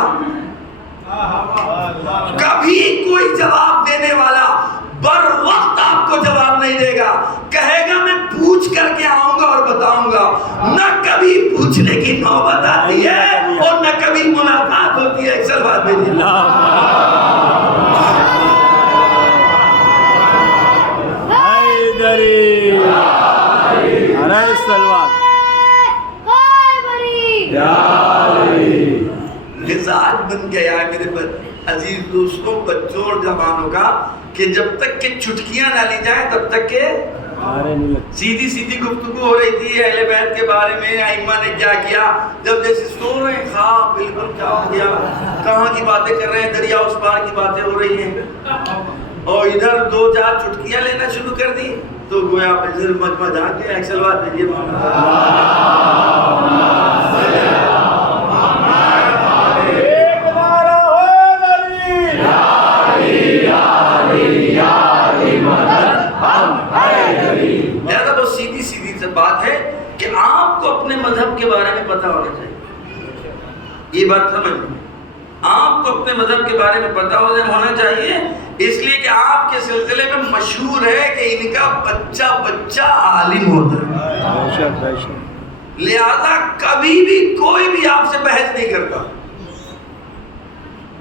کبھی کوئی جواب دینے والا بر وقت آپ کو جواب نہیں دے گا, کہے گا میں پوچھ کر کے آؤں گا اور بتاؤں گا. نہ کبھی پوچھنے کی نوبت آتی ہے اور نہ کبھی ملاقات ہوتی ہے. ایک سلوات بھیجیے. مزاج بن گیا ہے میرے عزیز دوستوں, بچوں اور جوانوں کا کہ جب تک کہ چٹکیاں نہ لی جائیں تب تک کہ سیدھی سیدھی گفتگو ہو رہی تھی اہل بیت کے بارے میں, ائمہ نے کیا کیا. جب جیسے سو رہے ہیں, خواب بالکل کیا ہو گیا, کہاں کی باتیں کر رہے ہیں, دریا اس پار کی باتیں ہو رہی ہیں, اور ادھر 2-4 چٹکیاں لینا شروع کر دی تو گویا پھر مجمع جا کے. ایک سلوات بھیجیے. سیدھی سیدھی سے بات ہے کہ آپ کو اپنے مذہب کے بارے میں پتہ ہونا چاہیے. یہ بات سمجھ, آپ کو اپنے مذہب کے بارے میں پتہ ہونا چاہیے, اس لیے کہ آپ کے سلسلے میں مشہور ہے کہ ان کا بچہ عالم ہوتا ہے. لہذا کبھی بھی کوئی بھی آپ سے بحث نہیں کرتا.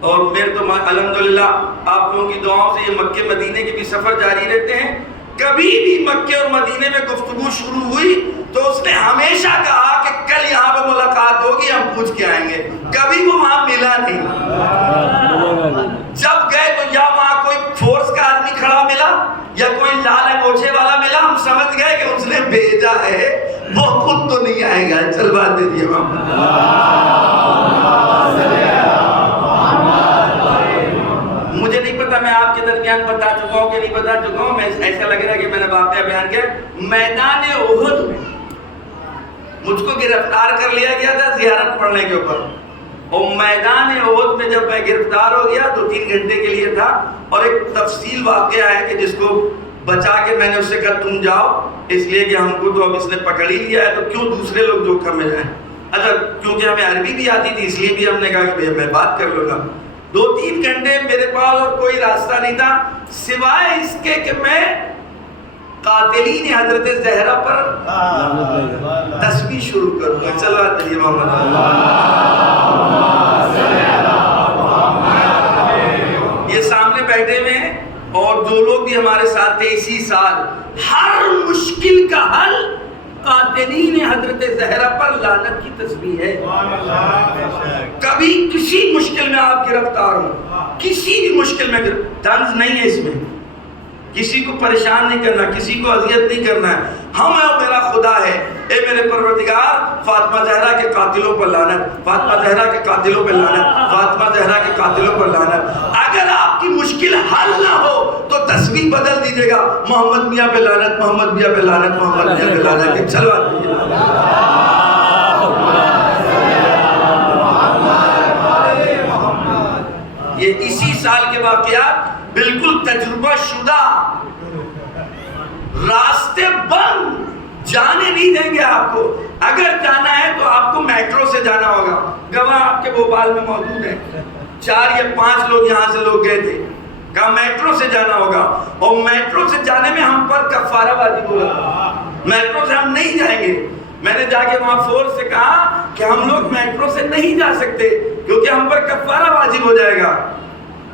اور میرے تو الحمدللہ آپ لوگوں کی دعاؤں سے یہ مکے مدینے کے بھی سفر جاری رہتے ہیں. کبھی بھی مکے اور مدینے میں گفتگو شروع ہوئی تو اس نے ہمیشہ کہا کہ کل یہاں پہ ملاقات ہوگی, ہم پوچھ کے آئیں گے. کبھی وہ وہاں ملا نہیں. جب گئے تو یا وہاں کوئی فورس کا آدمی کھڑا ملا یا کوئی لال انگوچھے والا ملا, ہم سمجھ گئے کہ اس نے بھیجا ہے, وہ خود تو نہیں آئے گا. چل بات دے دیے مجھے نہیں پتا میں آپ کے درمیان بتا چکا ہوں کہ نہیں بتا چکا ہوں. میں ایسا لگ رہا ہے کہ میں نے واقعہ بیان کیا. میدان احد میں مجھ کو گرفتار کر لیا گیا تھا زیارت پڑھنے کے اوپر, اور میدان احد میں جب میں گرفتار ہو گیا 2-3 گھنٹے کے لیے تھا, اور ایک تفصیل واقعہ ہے کہ جس کو بچا کے میں نے اس سے کہا تم جاؤ, اس لیے کہ ہم کو تو اب اس نے پکڑ ہی لیا ہے تو کیوں دوسرے لوگ جوکھم میں جائیں. اچھا کیونکہ ہمیں عربی بھی آتی تھی اس لیے بھی ہم نے کہا کہ میں بات کر لوں گا. 2-3 گھنٹے میرے پاس اور کوئی راستہ نہیں تھا سوائے اس کے کہ میں قاتلین حضرت زہرا پر تسبیح شروع کروں. چلو آتے محمد. یہ سامنے بیٹھے ہوئے ہیں اور جو لوگ بھی ہمارے ساتھ تھے اسی سال, ہر مشکل کا حل قاتلین حضرت زہرا پر لعنت کی تسبیح ہے. کبھی کسی مشکل میں آپ گرفتار ہوں, کسی بھی مشکل میں طنز نہیں ہے اس میں, کسی کو پریشان نہیں کرنا, کسی کو اذیت نہیں کرنا ہے. ہم اور میرا خدا ہے, اے میرے پروردگار فاطمہ زہرا کے قاتلوں پر لعنت, فاطمہ زہرا کے قاتلوں پر لعنت, فاطمہ زہرا کے قاتلوں پر لعنت. اگر آپ کی مشکل حل نہ ہو تو تصویر بدل دیجیے گا, محمد میاں پہ لعنت, محمد میاں پہ لعنت, محمد میاں پہ لعنت. چلو سال کے واقعات بالکل تجربہ شدہ، راستے بند، جانے نہیں دیں گے آپ کو۔ اگر جانا ہے تو آپ کو میٹرو سے جانا ہوگا، گواہ آپ کے بھوپال میں موجود ہیں، 4 یا 5 لوگ یہاں سے لوگ گئے تھے، کہا میٹرو سے جانا ہوگا، اور میٹرو سے جانے میں ہم پر کفارہ واجب ہوگا، میٹرو سے ہم نہیں جائیں گے۔ میں نے جا کے وہاں فورس سے کہا کہ ہم لوگ میٹرو سے نہیں جا سکتے کیونکہ ہم پر کفارہ واجب ہو جائے گا۔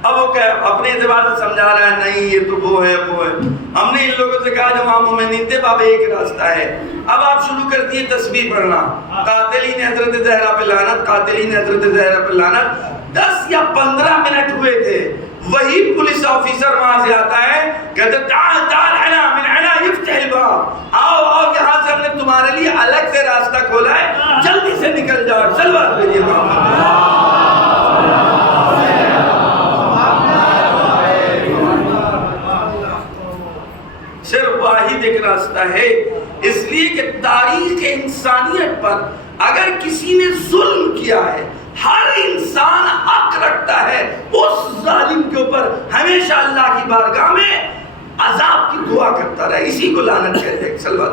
اب وہ اپنے اعتبار سے سمجھا رہا ہے، نہیں یہ تو وہ ہے وہ ہے۔ ہم نے ان لوگوں سے کہا جب ہم مومنین تھے باب ایک راستہ ہے۔ اب آپ شروع کر دیے تسبیح پڑھنا، قاتلین حضرت زہرا پہ لعنت، قاتلین حضرت زہرا پہ لعنت۔ 10 یا 15 منٹ ہوئے تھے، وہی پولیس آفیسر وہاں سے آتا ہے، کہتا تعال تعال حنا من حنا یفتح الباب، آؤ آؤ یہاں سے ہم نے تمہارے لیے الگ سے راستہ کھولا ہے، جلدی سے نکل جاؤ، صلوات بھیجیے محمد۔ صرف واحد ایک راستہ ہے، اس لیے کہ تاریخ انسانیت پر اگر کسی نے ظلم کیا ہے، ہر انسان حق رکھتا ہے اس ظالم کے اوپر ہمیشہ اللہ کی بارگاہ میں عذاب کی دعا کرتا رہے، اسی کو لعنت کہتے ہیں۔ صلوات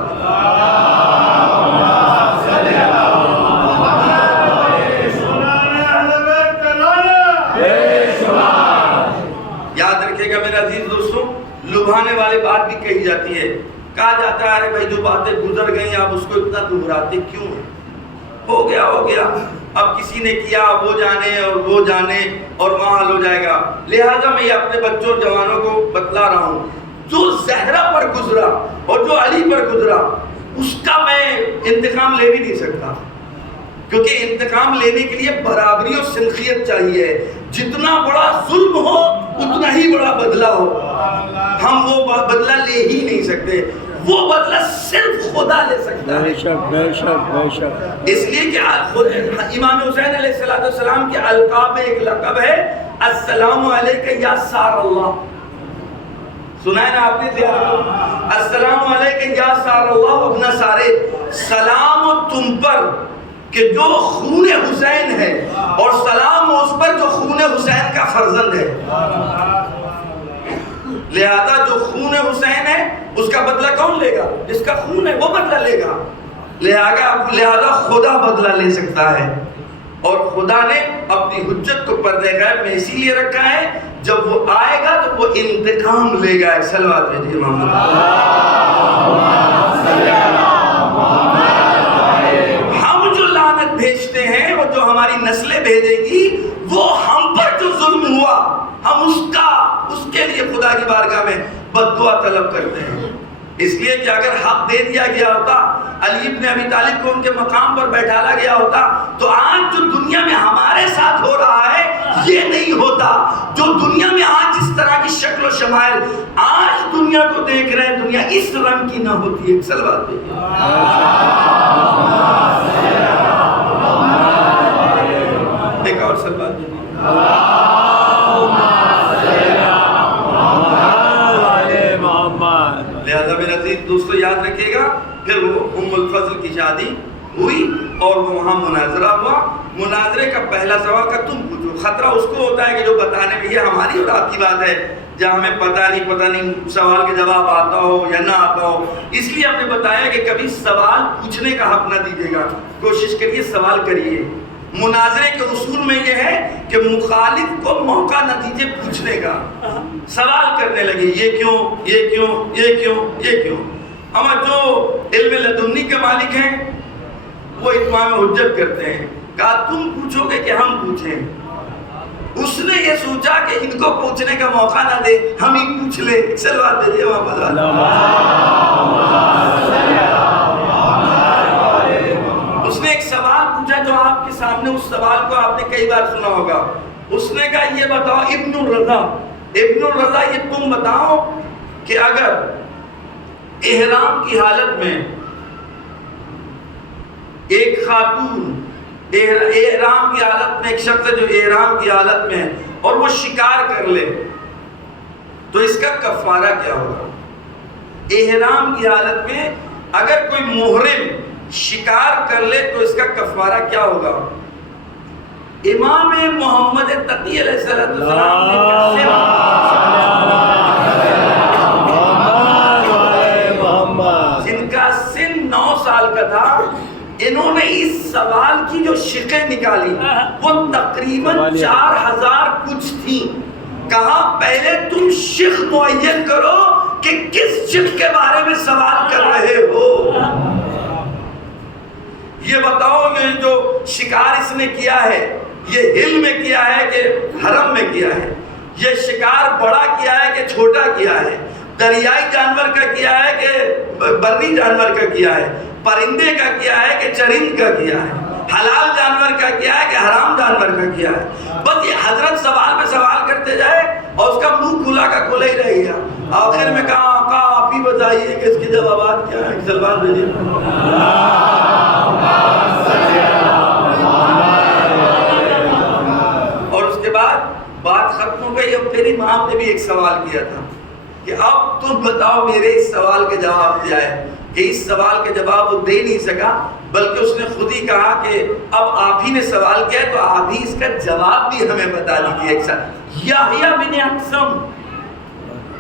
یاد رکھے گا میرے عزیز دوستوں، لبھانے والی بات بھی کہی جاتی ہے، کہا جاتا ہے ارے بھائی جو باتیں گزر گئیں آپ اس کو اتنا دہراتے کیوں ہیں؟ ہو گیا، اب کسی نے کیا، وہ جانے اور وہ جانے اور وہاں حل ہو جائے گا۔ لہذا میں یہ اپنے بچوں اور جوانوں کو بتلا رہا ہوں، جو زہرا پر گزرا اور جو علی پر گزرا اس کا میں انتقام لے بھی نہیں سکتا، کیونکہ انتقام لینے کے لیے برابری اور سنخیت چاہیے، جتنا بڑا ظلم ہو اتنا ہی بڑا بدلہ ہو، ہم وہ بدلہ لے ہی نہیں سکتے، وہ بدلہ صرف خدا لے سکتا ہے۔ بے شک بے شک بے شک۔ اس لیے کہ امام حسین علیہ السلام کے القاب میں ایک لقب ہے السلام علیکہ یا سار اللہ، سنا ہے نا آپ نے؟ السلام علیکہ یا سار اللہ ابن سارے، سلام ہو تم پر کہ جو خون حسین ہے، اور سلام اس پر جو خون حسین کا فرزند ہے۔ لہذا جو خون حسین ہے اس کا بدلہ کون لے گا؟ جس کا خون ہے وہ بدلہ لے گا۔ لہذا خدا بدلہ لے سکتا ہے، اور خدا نے اپنی حجت کو پردے غیب میں اسی لیے رکھا ہے، جب وہ آئے گا تو وہ انتقام لے گا۔ صلوات بھیجیے محمد۔ ہم جو لعنت بھیجتے ہیں اور جو ہماری نسلیں بھیجے گی، وہ ہم پر جو ظلم ہوا ہم اس کے لیے خدا کی بارگاہ میں بد دعا طلب کرتے ہیں۔ اس لیے کہ اگر حق دے دیا گیا ہوتا، علی ابن ابی طالب کو ان کے مقام پر بیٹھالا گیا ہوتا، تو آج جو دنیا میں ہمارے ساتھ ہو رہا ہے یہ نہیں ہوتا۔ جو دنیا میں آج اس طرح کی شکل و شمائل آج دنیا کو دیکھ رہے ہیں، دنیا اس رنگ کی نہ ہوتی ہے۔ صلوات پڑھیے۔ ایک اور صلوات پڑھیے۔ لہذا میرے عزیز دوستو یاد رکھیے گا، پھر وہ ام الفضل کی شادی ہوئی اور وہ وہاں مناظرہ ہوا۔ مناظرے کا پہلا سوال کا تم پوچھو، خطرہ اس کو ہوتا ہے کہ جو بتانے میں یہ ہماری اور آپ کی بات ہے، جہاں ہمیں پتہ نہیں سوال کے جواب آتا ہو یا نہ آتا ہو، اس لیے ہم نے بتایا کہ کبھی سوال پوچھنے کا حق نہ دیجیے گا، کوشش کریے سوال کریے۔ مناظرے کے اصول میں یہ ہے کہ مخالف کو موقع نہ دیجیے پوچھنے کا، سوال کرنے لگے یہ کیوں، یہ کیوں، یہ کیوں، یہ کیوں۔ ہم جو علم لدنی کے مالک ہیں وہ اتمام حجت کرتے ہیں، کہا تم پوچھو گے کہ ہم پوچھیں؟ اس نے یہ سوچا کہ ان کو پوچھنے کا موقع نہ دے، ہم ہی پوچھ لیں۔ صلوات بھیجیے محمد۔ اس نے ایک سوال پوچھا جو آپ کے سامنے، اس سوال کو آپ نے کئی بار سنا ہوگا۔ اس نے کہا یہ بتاؤ ابن الرضا یہ تم بتاؤ کہ اگر احرام کی حالت میں ایک خاتون، احرام کی حالت میں ایک شخص ہے جو احرام کی حالت میں ہے اور وہ شکار کر لے تو اس کا کفارہ کیا ہوگا؟ احرام کی حالت میں اگر کوئی محرم شکار کر لے تو اس کا کفارہ کیا ہوگا؟ امام محمد تقی علیہ السلام نے جن کا سن 9 سال کا تھا، انہوں نے اس سوال کی جو شقیں نکالی وہ تقریباً 4000 کچھ تھی. کہا پہلے تم شق معین کرو کہ کس شق کے بارے میں سوال کر رہے ہو. یہ بتاؤ یہ جو شکار اس نے کیا ہے یہ ہل میں کیا ہے کہ حرم میں کیا ہے؟ یہ شکار بڑا کیا ہے کہ چھوٹا کیا ہے؟ دریائی جانور کا کیا ہے کہ بری جانور کا کیا ہے؟ پرندے کا کیا ہے کہ چرند کا کیا ہے؟ حلال جانور کا کیا ہے کہ حرام جانور کا کیا ہے؟ بس یہ حضرت سوال پہ سوال کرتے جائے اور اس کا منہ کھلا کا کھلا ہی رہے گا. آخر میں کہا آقا آپ ہی بتائیے کہ اس کی جوابات کیا ہے. سلمان بھیجیے. اور اس کے بعد بات ختم ہو گئی. اب پھر امام نے بھی ایک سوال کیا تھا کہ اب تم بتاؤ میرے اس سوال کے جواب کیا ہے. کہ اس سوال کے جواب وہ دے نہیں سکا بلکہ اس نے خود ہی کہا کہ اب آپ ہی نے سوال کیا ہے تو آپ ہی اس کا جواب بھی ہمیں بتا دیجیے. ایک ساتھ یحییٰ بن اقسم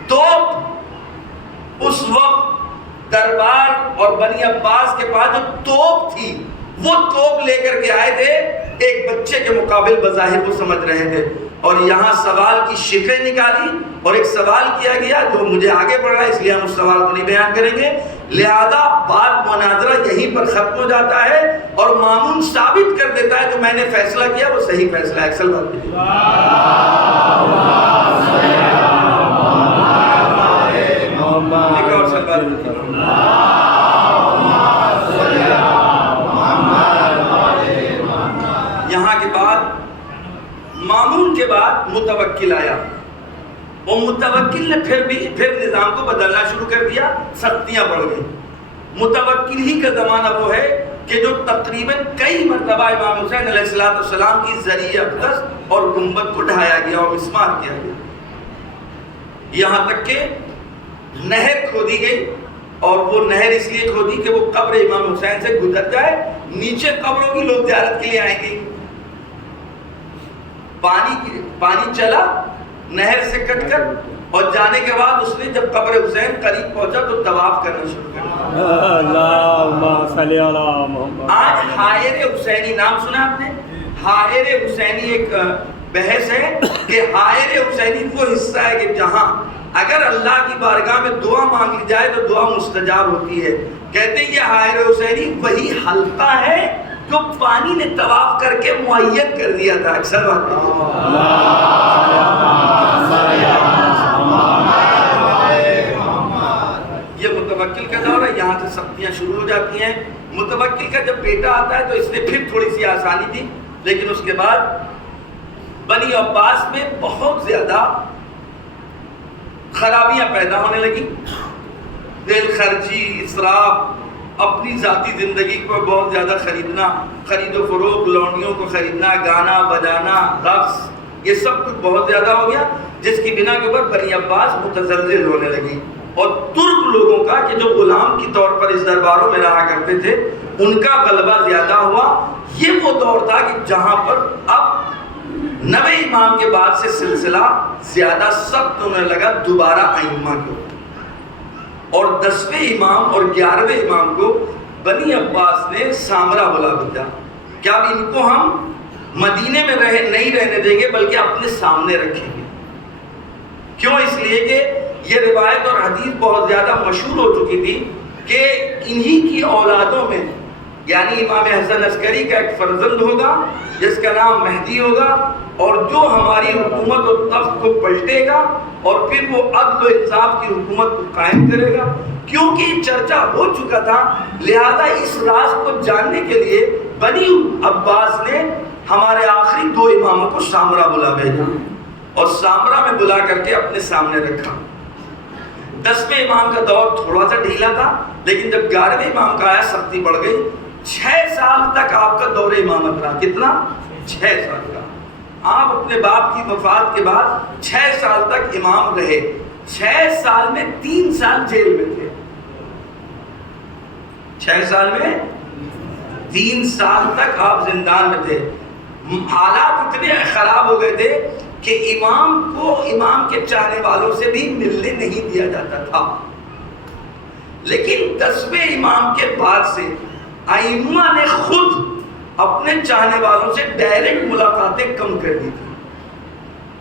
توپ اس وقت دربار اور بنی عباس کے پاس جو توپ تھی وہ توپ لے کر کے آئے تھے. ایک بچے کے مقابل بظاہر وہ سمجھ رہے تھے اور یہاں سوال کی شکلیں نکالی اور ایک سوال کیا گیا جو مجھے آگے بڑھ رہا ہے اس لیے ہم اس سوال کو نہیں بیان کریں گے. لہذا بات مناظرہ یہیں پر ختم ہو جاتا ہے اور مامون ثابت کر دیتا ہے جو میں نے فیصلہ کیا وہ صحیح فیصلہ ہے. اکثر بات یہاں کے بعد مامون کے بعد متوکل آیا. وہ متوکل نے پھر نظام کو بدلنا شروع کر دیا. سختیاں بڑھ گئی. متوکل ہی کا زمانہ وہ ہے کہ جو تقریباً کئی مرتبہ امام حسین علیہ السلام کی ذریعہ اقدس اور گنبد کو ڈھایا گیا اور مسمار کیا گیا. یہاں تک کہ نہر کھودی گئی اور وہ نہر اس لیے کھودی کہ وہ قبر امام حسین سے گزر جائے. نیچے قبروں کی لوگ زیارت کے لیے آئیں گے. پانی چلا نہر سے کٹ کر اور جانے کے بعد اس نے جب قبر حسین قریب پہنچا تو طواف کرنا شروع کر دیا. آج حائر حسینی نام سنا آپ نے؟ حائر حسینی ایک بحث ہے کہ حائر حسینی وہ حصہ ہے کہ جہاں اگر اللہ کی بارگاہ میں دعا مانگی جائے تو دعا مستجاب ہوتی ہے. کہتے ہیں یہ حائر حسینی وہی حلقہ ہے جو پانی نے طواف کر کے معین کر دیا تھا. اکثر بات یہ متوکل کا دور ہے. یہاں سے سختیاں شروع ہو جاتی ہیں. متوکل کا جب بیٹا آتا ہے تو اس نے پھر تھوڑی سی آسانی دی لیکن اس کے بعد بنی عباس میں بہت زیادہ خرابیاں پیدا ہونے لگی. دل خرچی، اسراف، اپنی ذاتی زندگی کو بہت زیادہ خریدنا، خرید و فروخت، لونڈیوں کو خریدنا، گانا بجانا، رقص، یہ سب کچھ بہت زیادہ ہو گیا جس کی بنا کے اوپر بنی عباس متزلزل ہونے لگی. اور ترک لوگوں کا کہ جو غلام کی طور پر اس درباروں میں رہا کرتے تھے ان کا غلبہ زیادہ ہوا. یہ وہ دور تھا کہ جہاں پر اب 9 امام کے بعد سے سلسلہ زیادہ سخت ہونے لگا دوبارہ ائمہ کو. اور 10ویں امام اور 11ویں امام کو بنی عباس نے سامرا بلا بھیجا کہ اب ان کو ہم مدینے میں نہیں رہنے دیں گے بلکہ اپنے سامنے رکھیں گے. کیوں؟ اس لیے کہ یہ روایت اور حدیث بہت زیادہ مشہور ہو چکی تھی کہ انہی کی اولادوں میں یعنی امام حسن عسکری کا ایک فرزند ہوگا جس کا نام مہدی ہوگا اور جو ہماری حکومت و تخت کو پلٹے گا اور پھر وہ عدل و انصاف کی حکومت کو قائم کرے گا. کیونکہ چرچا ہو چکا تھا لہذا اس راز کو جاننے کے لیے بنی عباس نے ہمارے آخری 2 اماموں کو سامرا بلا بھیجا اور سامرا میں بلا کر کے اپنے سامنے رکھا. 10ویں امام کا دور تھوڑا سا ڈھیلا تھا لیکن جب 11ویں امام کا آیا سختی بڑھ گئی. 6 سال تک آپ کا دور امامت رہا. کتنا؟ 6 سال کا. آپ اپنے باپ کی وفات کے بعد 6 سال تک امام رہے. 6 سال میں 3 سال جیل میں تھے. 6 سال میں 3 سال تک آپ زندان میں تھے. حالات اتنے خراب ہو گئے تھے کہ امام کو امام کے چاہنے والوں سے بھی ملنے نہیں دیا جاتا تھا. لیکن 10ویں امام کے بعد سے ائمہ نے خود اپنے چاہنے والوں سے ڈائریکٹ ملاقاتیں کم کر دی تھی.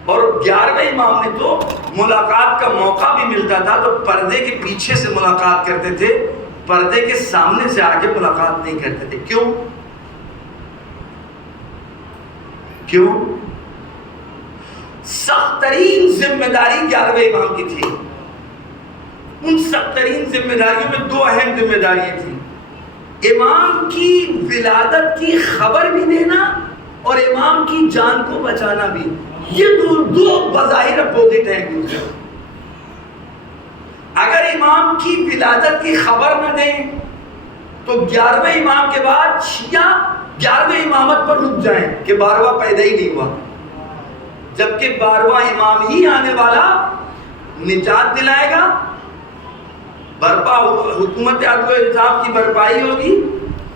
اور 11ویں امام نے تو ملاقات کا موقع بھی ملتا تھا تو پردے کے پیچھے سے ملاقات کرتے تھے, پردے کے سامنے سے آگے ملاقات نہیں کرتے تھے. کیوں؟ سخت ترین ذمہ داری 11ویں امام کی تھی. ان سخت ترین ذمہ داریوں میں 2 اہم ذمہ داریاں تھیں. امام کی ولادت کی خبر بھی دینا اور امام کی جان کو بچانا بھی. یہ دو بظاہر اپوزٹ ہیں ایک دوسرے. اگر امام کی ولادت کی خبر نہ دیں تو 11ویں امام کے بعد شیعہ 11ویں امامت پر رک جائیں کہ 12واں پیدا ہی نہیں ہوا, جبکہ 12واں امام ہی آنے والا نجات دلائے گا, برپا حکومت عدل و انصاف کی برپائی ہوگی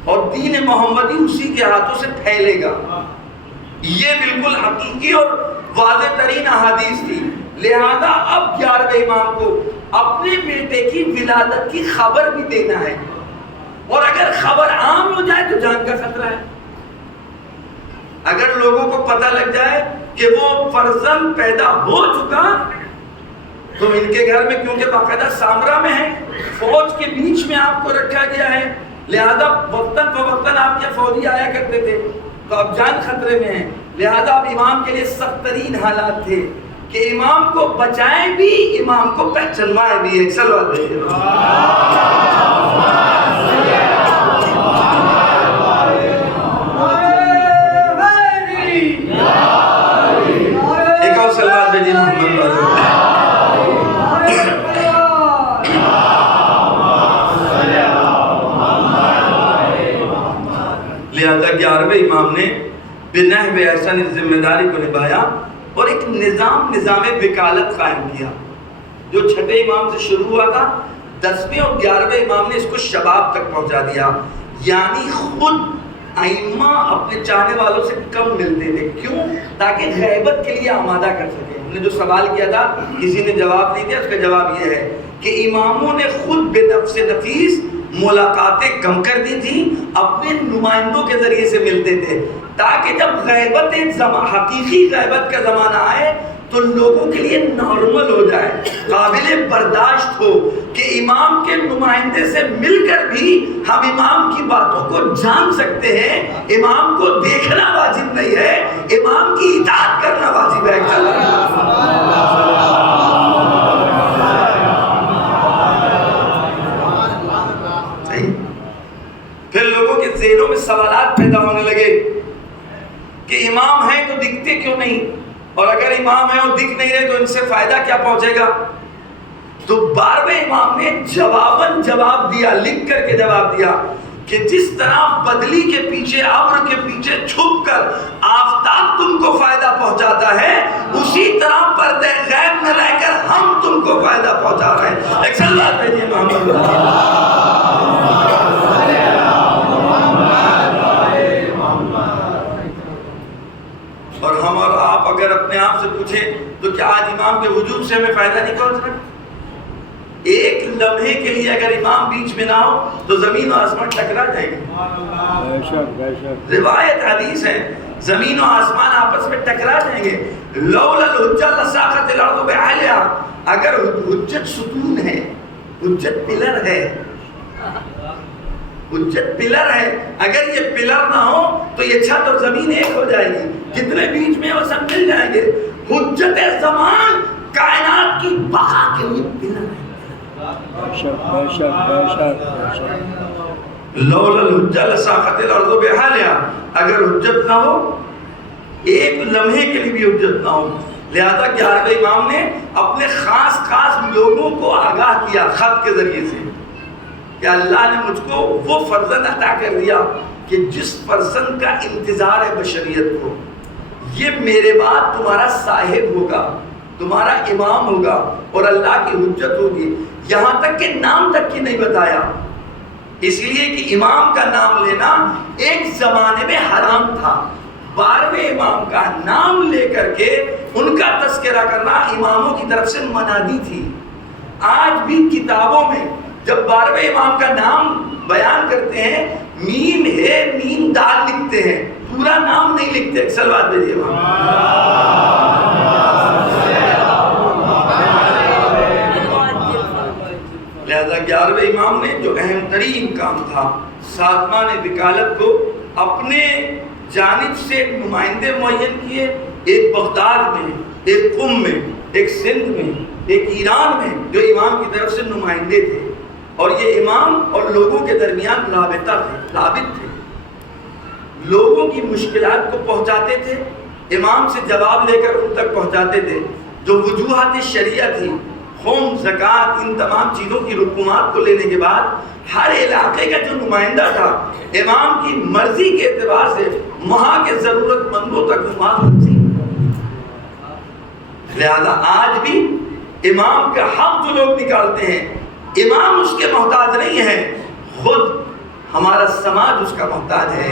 اور دین محمدی اسی کے ہاتھوں سے پھیلے گا. یہ بالکل حقیقی اور واضح ترین احادیث تھی. لہذا اب 11ویں امام کو اپنے بیٹے کی ولادت کی خبر بھی دینا ہے, اور اگر خبر عام ہو جائے تو جان کا خطرہ ہے. اگر لوگوں کو پتہ لگ جائے کہ وہ فرزند پیدا ہو چکا تو ان کے گھر میں, کیونکہ باقاعدہ سامرا میں ہے, فوج کے بیچ میں آپ کو رکھا گیا ہے, لہذا وقتاً فوقتاً آپ کے فوجی آیا کرتے تھے, تو اب جان خطرے میں ہے. لہذا اب امام کے لیے سخت ترین حالات تھے کہ امام کو بچائیں بھی, امام کو پہچنوائیں بھی. ایک صلوات بھیجئے. ایک اور صلوات بھیجئے محمد پر. لہذا 11ویں امام نے بنحو احسن اس ذمہ داری کو نبھایا اور ایک نظام وکالت قائم کیا جو 6 امام سے شروع ہوا تھا. 10ویں اور 11ویں امام نے اس کو شباب تک پہنچا دیا. یعنی خود ائمہ اپنے چاہنے والوں سے کم ملتے تھے. کیوں؟ تاکہ غیبت کے لیے آمادہ کر سکے. ہم نے جو سوال کیا تھا کسی نے جواب نہیں دیا, اس کا جواب یہ ہے کہ اماموں نے خود بے نفس نفیس ملاقاتیں کم کر دی تھی, اپنے نمائندوں کے ذریعے سے ملتے تھے, تاکہ جب غیبت حقیقی غیبت کا زمانہ آئے تو لوگوں کے لیے نارمل ہو جائے, قابل برداشت ہو کہ امام کے نمائندے سے مل کر بھی ہم امام کی باتوں کو جان سکتے ہیں. امام کو دیکھنا واجب نہیں ہے, امام کی اطاعت کرنا واجب ہے. پھر لوگوں کے ذہنوں میں سوالات پیدا ہونے لگے کہ امام ہیں تو دکھتے کیوں نہیں, اور اگر امام ہیں اور دکھ نہیں رہے تو ان سے فائدہ کیا پہنچے گا. تو 12ویں امام نے جواب دیا, لکھ کر کے جواب دیا کہ جس طرح بدلی کے پیچھے, ابر کے پیچھے چھپ کر آفتاب تم کو فائدہ پہنچاتا ہے, اسی طرح پردے غیب میں رہ کر ہم تم کو فائدہ پہنچا رہے ہیں. ایک صلوات بھیجئے محمد. اور ہم اور آپ اگر اپنے آپ سے پوچھیں تو کیا آج امام کے وجود سے ہمیں فائدہ نہیں پہنچ رہا؟ ایک لمحے کے لیے اگر امام بیچ میں نہ ہو تو زمین و آسمان ٹکرا جائیں گے. روایت حدیث ہے, زمین و آسمان آپس میں ٹکرا جائیں گے. لولا الحجہ لساقط الارض باہلہا, اگر حجت ستون ہے, حجت پلر ہے, حجت پلر ہے, اگر یہ پلر نہ ہو تو یہ چھت اور زمین ایک ہو جائے گی, جتنے بیچ میں وہ سب مل جائیں گے. حجت زمان کائنات کی بقا کے لیے پلر ہے. لولا الحجہ لساقط الارض بحالہا, اگر حجت نہ ہو, ایک لمحے کے لیے بھی حجت نہ ہو. لہذا 11ویں امام نے اپنے خاص لوگوں کو آگاہ کیا خط کے ذریعے سے کہ اللہ نے مجھ کو وہ فرزند عطا کر دیا کہ جس فرزند کا انتظار ہے بشریت کو, یہ میرے بعد تمہارا صاحب ہوگا, تمہارا امام ہوگا اور اللہ کی حجت ہوگی. یہاں تک کہ نام تک کی نہیں بتایا, اس لیے کہ امام کا نام لینا ایک زمانے میں حرام تھا. 12ویں امام کا نام لے کر کے ان کا تذکرہ کرنا اماموں کی طرف سے منادی تھی. آج بھی کتابوں میں جب 12ویں امام کا نام بیان کرتے ہیں میم ہے میم دال لکھتے ہیں, پورا نام نہیں لکھتے. سلوات بھیجیے لہذا 11ویں امام نے جو اہم ترین کام تھا, ساتواں نے وکالت کو اپنے جانب سے نمائندے معین کیے, ایک بغداد میں, ایک قم میں, ایک سندھ میں, ایک ایران میں, جو امام کی طرف سے نمائندے تھے. اور یہ امام اور لوگوں کے درمیان رابطہ تھے, رابط تھے, لوگوں کی مشکلات کو پہنچاتے تھے, امام سے جواب لے کر ان تک پہنچاتے تھے. جو وجوہات شریعہ تھی, خون, زکوٰۃ, ان تمام چیزوں کی رکومات کو لینے کے بعد ہر علاقے کا جو نمائندہ تھا امام کی مرضی کے اعتبار سے وہاں کے ضرورت مندوں تک وہاں تقسیم. لہذا آج بھی امام کا حق جو لوگ نکالتے ہیں, امام اس کے محتاج نہیں ہے, خود ہمارا سماج اس کا محتاج ہے.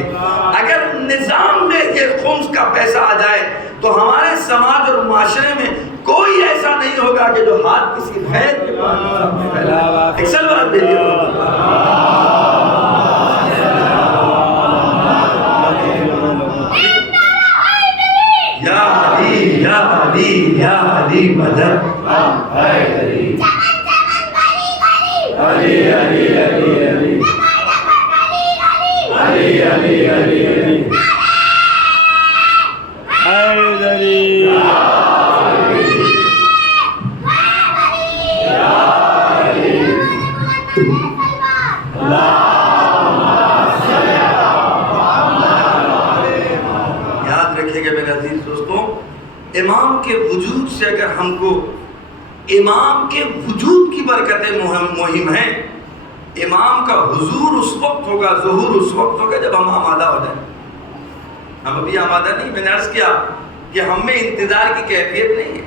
اگر نظام میں یہ خمس کا پیسہ آ جائے تو ہمارے سماج اور معاشرے میں کوئی ایسا نہیں ہوگا کہ جو ہاتھ کسی غیر کے پاس پھیلائے. ایک سلوات دے دیجیے. یا علی یا علی یا علی مدد علی علی علی علی علی علی علی علی یاد رکھیے گا میرے عزیز دوستوں, امام کے وجود سے اگر ہم کو امام کے وجود کی برکتیں مہم ہیں, امام کا حضور اس وقت ہوگا, ظہور اس وقت ہوگا جب ہم آمادہ ہو جائیں. ہم ابھی آمادہ نہیں. میں نے عرض کیا کہ ہم میں انتظار کی کیفیت نہیں ہے.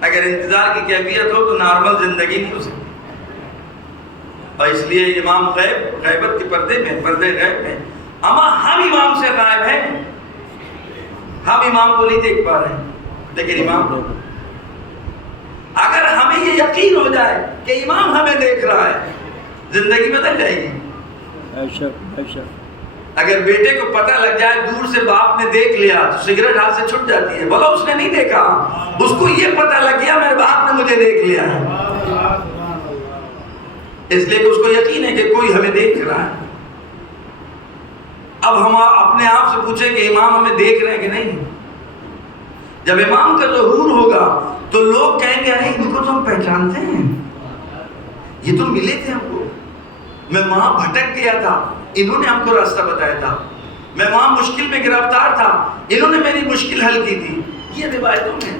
اگر انتظار کی کیفیت ہو تو نارمل زندگی نہیں ہو سکتی. اور اس لیے امام غیبت کے پردے غیب میں, اما ہم امام سے غائب ہیں, ہم امام کو نہیں دیکھ پا رہے ہیں, لیکن امام اگر ہمیں یہ یقین ہو جائے کہ امام ہمیں دیکھ رہا ہے, زندگی بدل جائے گی. اگر بیٹے کو پتہ لگ جائے دور سے باپ نے دیکھ لیا تو سگریٹ ہاتھ سے چھٹ جاتی ہے, بولا اس نے نہیں دیکھا, اس کو یہ پتہ لگ گیا میرے باپ نے مجھے دیکھ لیا ہے, اس لیے کہ اس کو یقین ہے کہ کوئی ہمیں دیکھ رہا ہے. اب ہم اپنے آپ سے پوچھیں کہ امام ہمیں دیکھ رہے ہیں کہ نہیں. جب امام کا ظہور ہوگا تو لوگ کہیں گے ارے ان کو تو ہم پہچانتے ہیں, یہ تو ملے تھے ہم کو, میں وہاں بھٹک گیا تھا, انہوں نے ہم کو راستہ بتایا تھا, میں وہاں مشکل میں گرفتار تھا, انہوں نے میری مشکل حل کی تھی. یہ روایتوں میں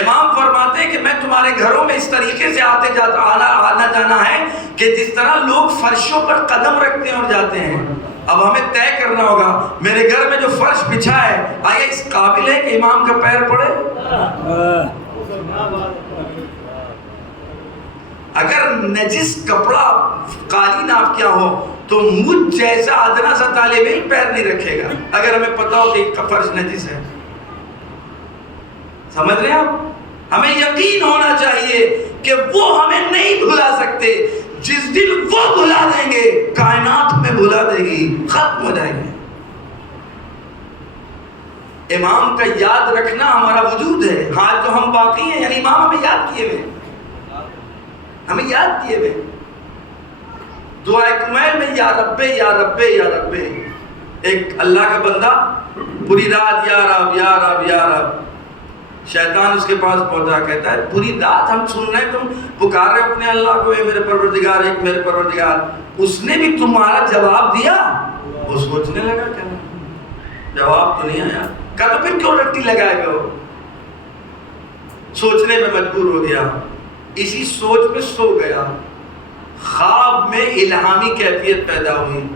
امام فرماتے ہیں کہ میں تمہارے گھروں میں اس طریقے سے آنا جانا ہے کہ جس طرح لوگ فرشوں پر قدم رکھتے ہیں اور جاتے ہیں. اب ہمیں طے کرنا ہوگا میرے گھر میں جو فرش بچھا ہے آیا اس قابل ہے کہ امام کا پیر پڑے. اگر نجس کپڑا قالین آپ کیا ہو تو مجھ جیسا ادنا سا طالب علم پیر نہیں رکھے گا اگر ہمیں پتا ہو کہ فرش نجس ہے. سمجھ رہے ہیں آپ؟ ہمیں یقین ہونا چاہیے کہ وہ ہمیں نہیں بھلا سکتے. جس دن وہ بھلا دیں گے کائنات میں بھلا دے گی, ختم ہو جائیں گے. امام کا یاد رکھنا ہمارا وجود ہے. آج جو ہم باقی ہیں یعنی امام ہمیں یاد کیے ہوئے, ہمیں یاد کیے ہوئے. دعائے کمیل میں یا رب یا رب یا رب, ایک اللہ کا بندہ پوری رات یا رب یا رب یا رب, شیطان اس کے پاس پہنچا کہتا ہے پوری رات ہم سن رہے ہیں تم پکار رہے اپنے اللہ کو, اے میرے پروردگار, ایک میرے پروردگار. اس نے بھی تمہارا جواب دیا. وہ سوچنے لگا کیا جواب تو نہیں آیا, کہا تو پھر کیوں رٹی لگائے گا. وہ سوچنے میں مجبور ہو گیا, اسی سوچ میں سو گیا. خواب میں الہامی کیفیت پیدا ہوئی,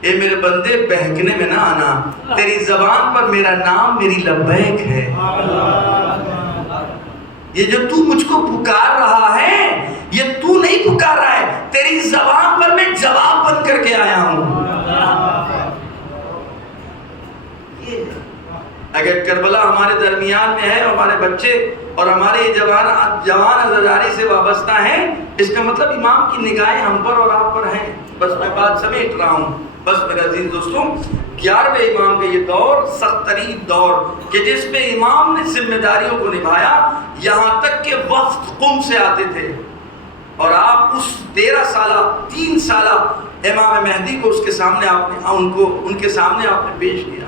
اے میرے بندے بہکنے میں نہ آنا, تیری زبان پر میرا نام میری لبیک ہے. یہ جو تو مجھ کو پکار رہا ہے یہ تو نہیں پکار رہا ہے, تیری زبان پر میں جواب بن کر کے آیا ہوں. اگر کربلا ہمارے درمیان میں ہے، ہمارے بچے اور ہمارے یہ جوان عزاداری سے وابستہ ہیں، اس کا مطلب امام کی نگاہیں ہم پر اور آپ پر ہیں۔ بس میں بات سمیٹ رہا ہوں۔ بس میرے عزیز دوستوں، 11ویں امام کا یہ دور سخت ترین دور کہ جس میں امام نے ذمہ داریوں کو نبھایا، یہاں تک کہ وفد قم سے آتے تھے اور آپ اس 13 سالہ 3 سالہ امام مہدی کو اس کے سامنے ان کے سامنے آپ نے پیش کیا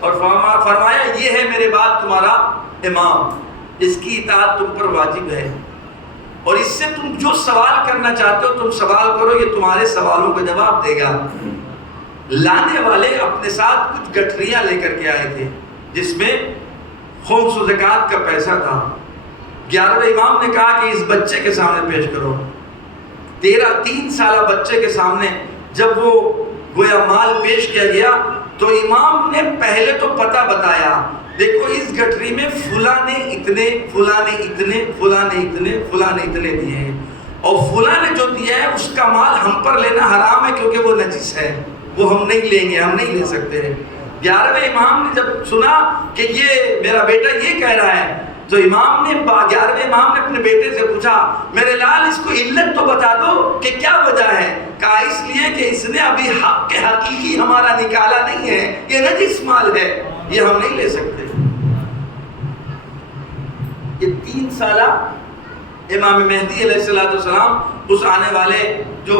اور فرمایا یہ ہے میرے بعد تمہارا امام، اس کی اطاعت تم پر واجب ہے اور اس سے تم جو سوال کرنا چاہتے ہو تم سوال کرو، یہ تمہارے سوالوں کا جواب دے گا۔ لانے والے اپنے ساتھ کچھ گٹھریاں لے کر کے آئے تھے جس میں خمس و زکوٰۃ کا پیسہ تھا۔ 11ویں امام نے کہا کہ اس بچے کے سامنے پیش کرو۔ 3 سالہ بچے کے سامنے جب وہ گویا مال پیش کیا گیا تو امام نے پہلے تو پتہ بتایا، دیکھو اس گٹھری میں فلاں نے اتنے، فلاں نے اتنے، فلاں نے اتنے، فلاں نے اتنے دیے ہیں، اور فلاں نے جو دیا ہے اس کا مال ہم پر لینا حرام ہے کیونکہ وہ نجس ہے، وہ ہم نہیں لیں گے، ہم نہیں لے سکتے ہیں۔ 11ویں امام نے جب سنا کہ یہ میرا بیٹا یہ کہہ رہا ہے تو 11ویں امام نے اپنے بیٹے سے پوچھا، میرے لال اس کو علت تو بتا دو کہ کیا وجہ ہے؟ کہا اس لیے کہ اس نے ابھی حق کے حقیقی ہمارا نکالا نہیں ہے، یہ نجس مال ہے، یہ ہم نہیں لے سکتے۔ یہ 3 سالہ امام مہدی علیہ السلام اس آنے والے جو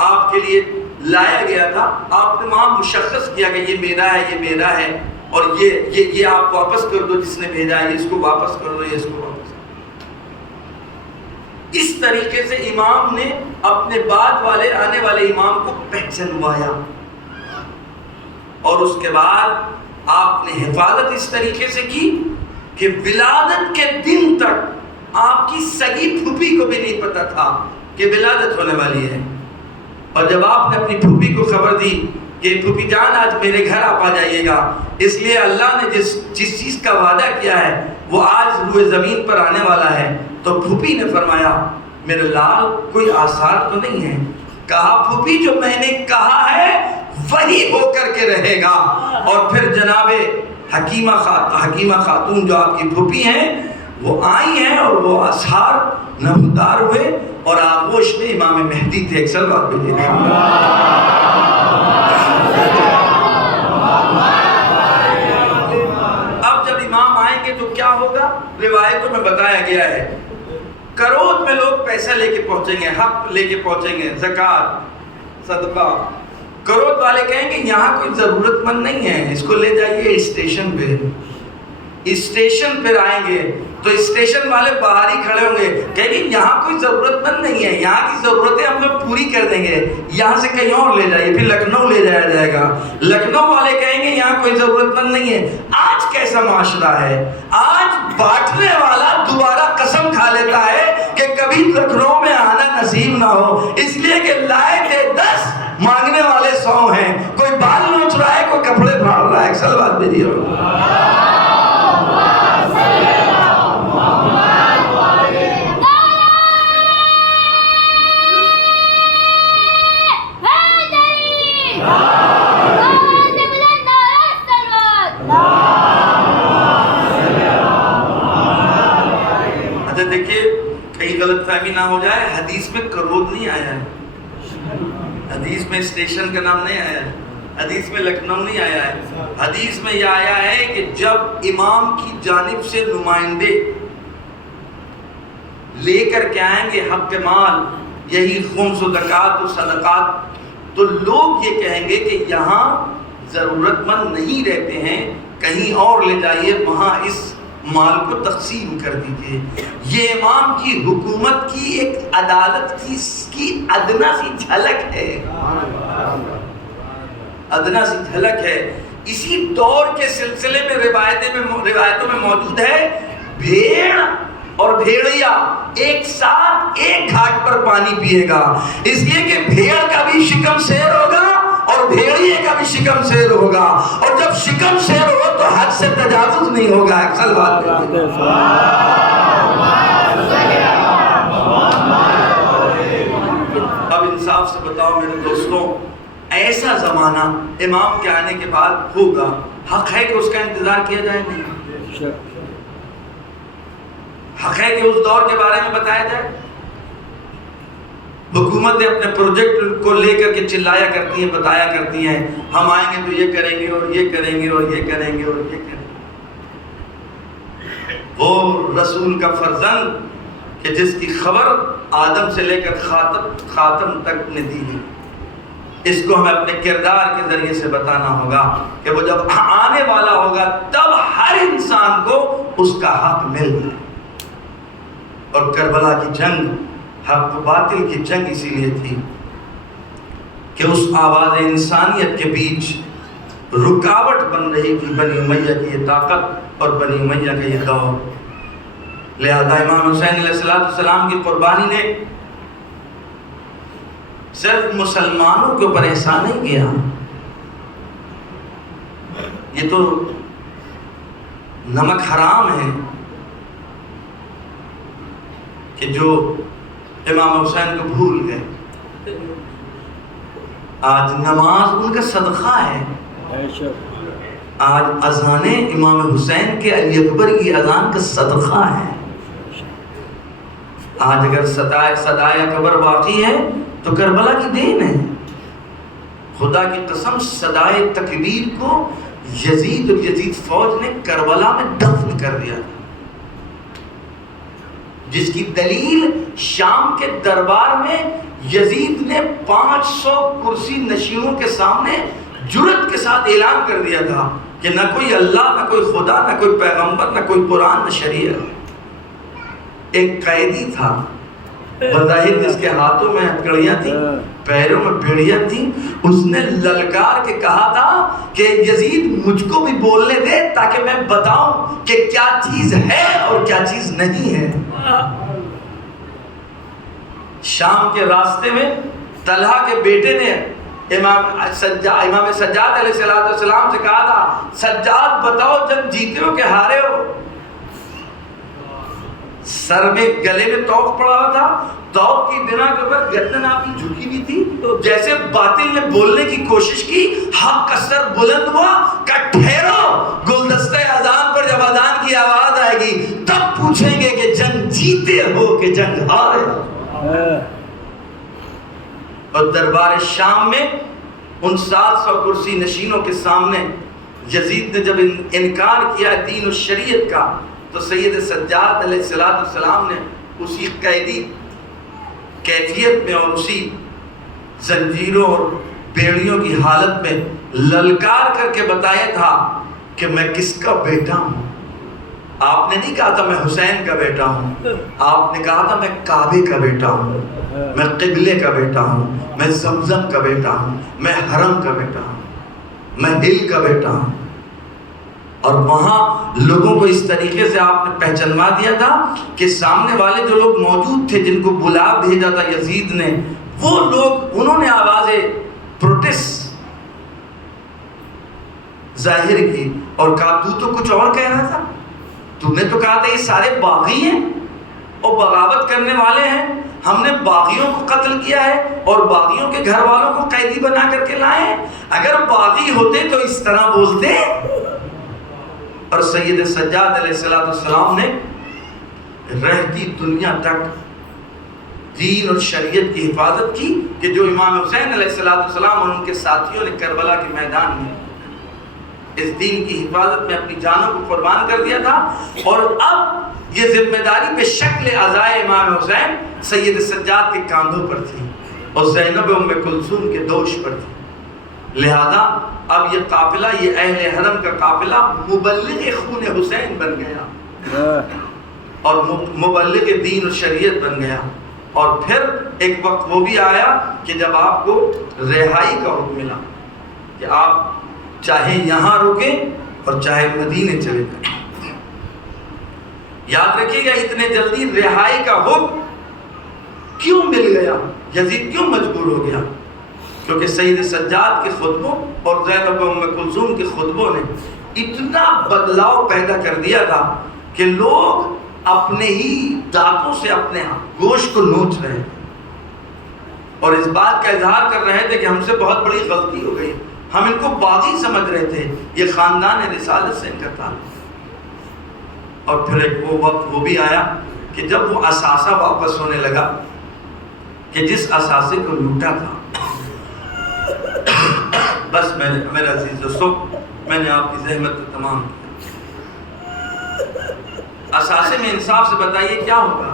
آپ کے لیے لایا گیا تھا، آپ نے وہاں مشخص کیا کہ یہ میرا ہے، یہ میرا ہے، اور یہ آپ واپس کر دو، جس نے بھیجا ہے اس کو واپس کر دو، یہ اس کو واپس کر دو۔ اس طریقے سے امام نے اپنے بعد والے آنے والے امام کو پہچنوایا اور اس کے بعد آپ نے حفاظت اس طریقے سے کی کہ ولادت کے دن تک آپ کی سگی پھوپھی کو بھی نہیں پتا تھا کہ ولادت ہونے والی ہے، اور جب آپ نے اپنی پھوپھی کو خبر دی کہ پھوپھی جان آج میرے گھر آپ آ جائیے گا، اس لیے اللہ نے جس چیز کا وعدہ کیا ہے وہ آج روئے زمین پر آنے والا ہے، تو پھوپھی نے فرمایا میرے لال کوئی آثار تو نہیں ہے؟ کہا پھوپھی جو میں نے کہا ہے وہی ہو کر کے رہے گا۔ اور پھر جناب حکیمہ خاتون جو آپ کی پھوپھی ہیں وہ آئی ہیں اور وہ آثار نمودار ہوئے اور آغوش میں امام مہدی تھے۔ ایک صلوات بھیجیے۔ اب جب امام آئیں گے تو کیا ہوگا؟ روایتوں میں بتایا گیا ہے کروڑ میں لوگ پیسہ لے کے پہنچیں گے، حق لے کے پہنچیں گے، زکوٰۃ صدقہ۔ کروڑ والے کہیں گے یہاں کوئی ضرورت مند نہیں ہے، اس کو لے جائیے اسٹیشن پہ۔ اسٹیشن پہ آئیں گے تو اسٹیشن والے باہر ہی کھڑے ہوں گے، کہیں گے یہاں کوئی ضرورت مند نہیں ہے، یہاں کی ضرورتیں ہم لوگ پوری کر دیں گے، یہاں سے کہیں اور لے جائیے، پھر لکھنؤ لے جایا جائے گا۔ لکھنؤ والے کہیں گے یہاں کوئی ضرورت مند نہیں ہے۔ آج کیسا معاشرہ ہے؟ آج بانٹنے والا دوبارہ قسم کھا لیتا ہے کہ کبھی لکھنؤ میں آنا نصیب نہ ہو، اس لیے کہ لائے تھے 10 مانگنے والے 100 ہیں، کوئی بال نوچ رہا ہے، کوئی کپڑے پھاڑ رہا ہے۔ ایک صلوات بھیجیے۔ اچھا دیکھیے کہیں غلط فہمی نہ ہو جائے، حدیث میں کروڑ نہیں آیا ہے، حدیث میں اسٹیشن کا نام نہیں آیا ہے، حدیث میں لکھنؤ نہیں آیا ہے، حدیث میں یہ آیا ہے کہ جب امام کی جانب سے نمائندے لے کر کے آئیں گے حق مال، یہی خمس و زکوٰۃ و صدقات، تو لوگ یہ کہیں گے کہ یہاں ضرورت مند نہیں رہتے ہیں، کہیں اور لے جائیے، وہاں اس مال کو تقسیم کر دیجئے۔ یہ امام کی حکومت کی ایک عدالت کی ادنا سی جھلک ہے، ادنا سی جھلک ہے۔ اسی دور کے سلسلے میں روایتوں میں موجود ہے بھیڑ اور بھیڑیا ایک ساتھ ایک گھاٹ پر پانی پیے گا، اس لیے کہ بھیڑ کا بھی شکم سیر ہوگا اور بھیڑیے کا بھی شکم سیر ہوگا، اور جب شکم سیر ہو تو حد سے تجاوز نہیں ہوگا۔ اکثر بات اب انصاف سے بتاؤ میرے دوستوں، ایسا زمانہ امام کے آنے کے بعد ہوگا، حق ہے کہ اس کا انتظار کیا جائے؟ نہیں۔ بے شک حق ہے کہ اس دور کے بارے میں بتایا جائے؟ حکومتیں اپنے پروجیکٹ کو لے کر کے چلایا کرتی ہیں، بتایا کرتی ہیں ہم آئیں گے تو یہ کریں گے اور یہ کریں گے اور یہ کریں گے اور یہ کریں گے۔ وہ رسول کا فرزند کہ جس کی خبر آدم سے لے کر خاتم تک نے دی ہے، اس کو ہمیں اپنے کردار کے ذریعے سے بتانا ہوگا کہ وہ جب آنے والا ہوگا تب ہر انسان کو اس کا حق مل جائے۔ اور کربلا کی جنگ حق و باطل کی جنگ اسی لیے تھی کہ اس آواز انسانیت کے بیچ رکاوٹ بن رہی تھی بنی امیہ کی یہ طاقت اور بنی امیہ کا یہ دور۔ لہذا امام حسین علیہ السلام کی قربانی نے صرف مسلمانوں کے اوپر احسان نہیں کیا، یہ تو نمک حرام ہے کہ جو امام حسین کو بھول گئے۔ آج نماز ان کا صدقہ ہے، بے شک آج اذان امام حسین کے علی اکبر کی اذان کا صدقہ ہے۔ آج اگر صدائے قبر باقی ہے تو کربلا کی دین ہے۔ خدا کی قسم صدائے تکبیر کو یزید اور یزید فوج نے کربلا میں دفن کر دیا تھا، جس کی دلیل شام کے دربار میں یزید نے 500 کرسی نشینوں کے سامنے جرأت کے ساتھ اعلان کر دیا تھا کہ نہ کوئی اللہ، نہ کوئی خدا، نہ کوئی پیغمبر، نہ کوئی قرآن، نہ شریعت۔ ایک قیدی تھا بظاہر جس کے ہاتھوں میں ہتھکڑیاں تھیں، پیروں میں بیڑیاں تھیں، اس نے للکار کے کہا تھا کہ یزید مجھ کو بھی بولنے دے تاکہ میں بتاؤں کہ کیا چیز ہے اور کیا چیز نہیں ہے۔ شام کے راستے میں طلحہ کے بیٹے نے امام سجاد علیہ السلام سے کہا تھا، سجاد بتاؤ جب جیتے ہو کہ ہارے ہو؟ سر میں گلے میں توق پڑا ہوا تھا، توق کی بنا کے اوپر گردن آپ کی جھکی ہوئی تھی۔ جیسے باطل نے بولنے کی کوشش کی، حق کا سر بلند ہوا کہ ٹھہرو، گلدستہ اذان پر جب اذان کی آواز آئے گی تب پوچھیں گے کہ جنگ جیتے ہو کہ جنگ ہارے ہو۔ اور دربار شام میں ان 700 کرسی نشینوں کے سامنے یزید نے جب انکار کیا دین و شریعت کا، تو سید سجاد علیہ السلام نے اسی قیدی کیفیت میں اور اسی زنجیروں اور بیڑیوں کی حالت میں للکار کر کے بتایا تھا کہ میں کس کا بیٹا ہوں۔ آپ نے نہیں کہا تھا میں حسین کا بیٹا ہوں، آپ نے کہا تھا میں کعبے کا بیٹا ہوں، میں قبلے کا بیٹا ہوں، میں زمزم کا بیٹا ہوں، میں حرم کا بیٹا ہوں، میں ہل کا بیٹا ہوں۔ اور وہاں لوگوں کو اس طریقے سے آپ نے پہچانوا دیا تھا کہ سامنے والے جو لوگ موجود تھے جن کو بلا بھیجا تھا یزید نے، وہ لوگ انہوں نے آوازیں پروٹیسٹ ظاہر کی اور کہا تو کچھ اور کہہ رہا تھا، تم نے تو کہا تھا یہ سارے باغی ہیں اور بغاوت کرنے والے ہیں، ہم نے باغیوں کو قتل کیا ہے اور باغیوں کے گھر والوں کو قیدی بنا کر کے لائے ہیں، اگر باغی ہوتے تو اس طرح بولتے۔ اور سید سجاد علیہ السلام نے رہتی دنیا تک دین اور شریعت کی حفاظت کی کہ جو امام حسین علیہ السلام اور ان کے ساتھیوں نے کربلا کے میدان میں اس دین کی حفاظت میں اپنی جانوں کو قربان کر دیا تھا۔ اور اب یہ ذمہ داری بے شکل عزائے امام حسین سید سجاد کے کاندھوں پر تھی اور زینب ام کلثوم کے دوش پر تھی۔ لہذا اب یہ قافلہ، یہ اہل حرم کا قافلہ مبلغ خون حسین بن گیا اور مبلغ دین و شریعت بن گیا۔ اور پھر ایک وقت وہ بھی آیا کہ جب آپ کو رہائی کا حکم ملا کہ آپ چاہے یہاں رکیں اور چاہے مدینے چلے جائیں۔ یاد رکھیے گا اتنے جلدی رہائی کا حکم کیوں مل گیا، یزید کیوں مجبور ہو گیا؟ کیونکہ سید سجاد کے خطبوں اور زینب ام کلثوم کے خطبوں نے اتنا بدلاؤ پیدا کر دیا تھا کہ لوگ اپنے ہی دانتوں سے اپنے گوشت کو نوچ رہے اور اس بات کا اظہار کر رہے تھے کہ ہم سے بہت بڑی غلطی ہو گئی، ہم ان کو باغی سمجھ رہے تھے، یہ خاندان رسالت سے ان کا تعلق۔ اور پھر ایک وہ وقت وہ بھی آیا کہ جب وہ اثاثہ واپس ہونے لگا کہ جس اثاثے کو لوٹا تھا، بس میرے عزیز دوستو، میں نے آپ کی زحمت کو تمام کیا۔ اثاثے میں انصاف سے بتائیے کیا ہوگا؟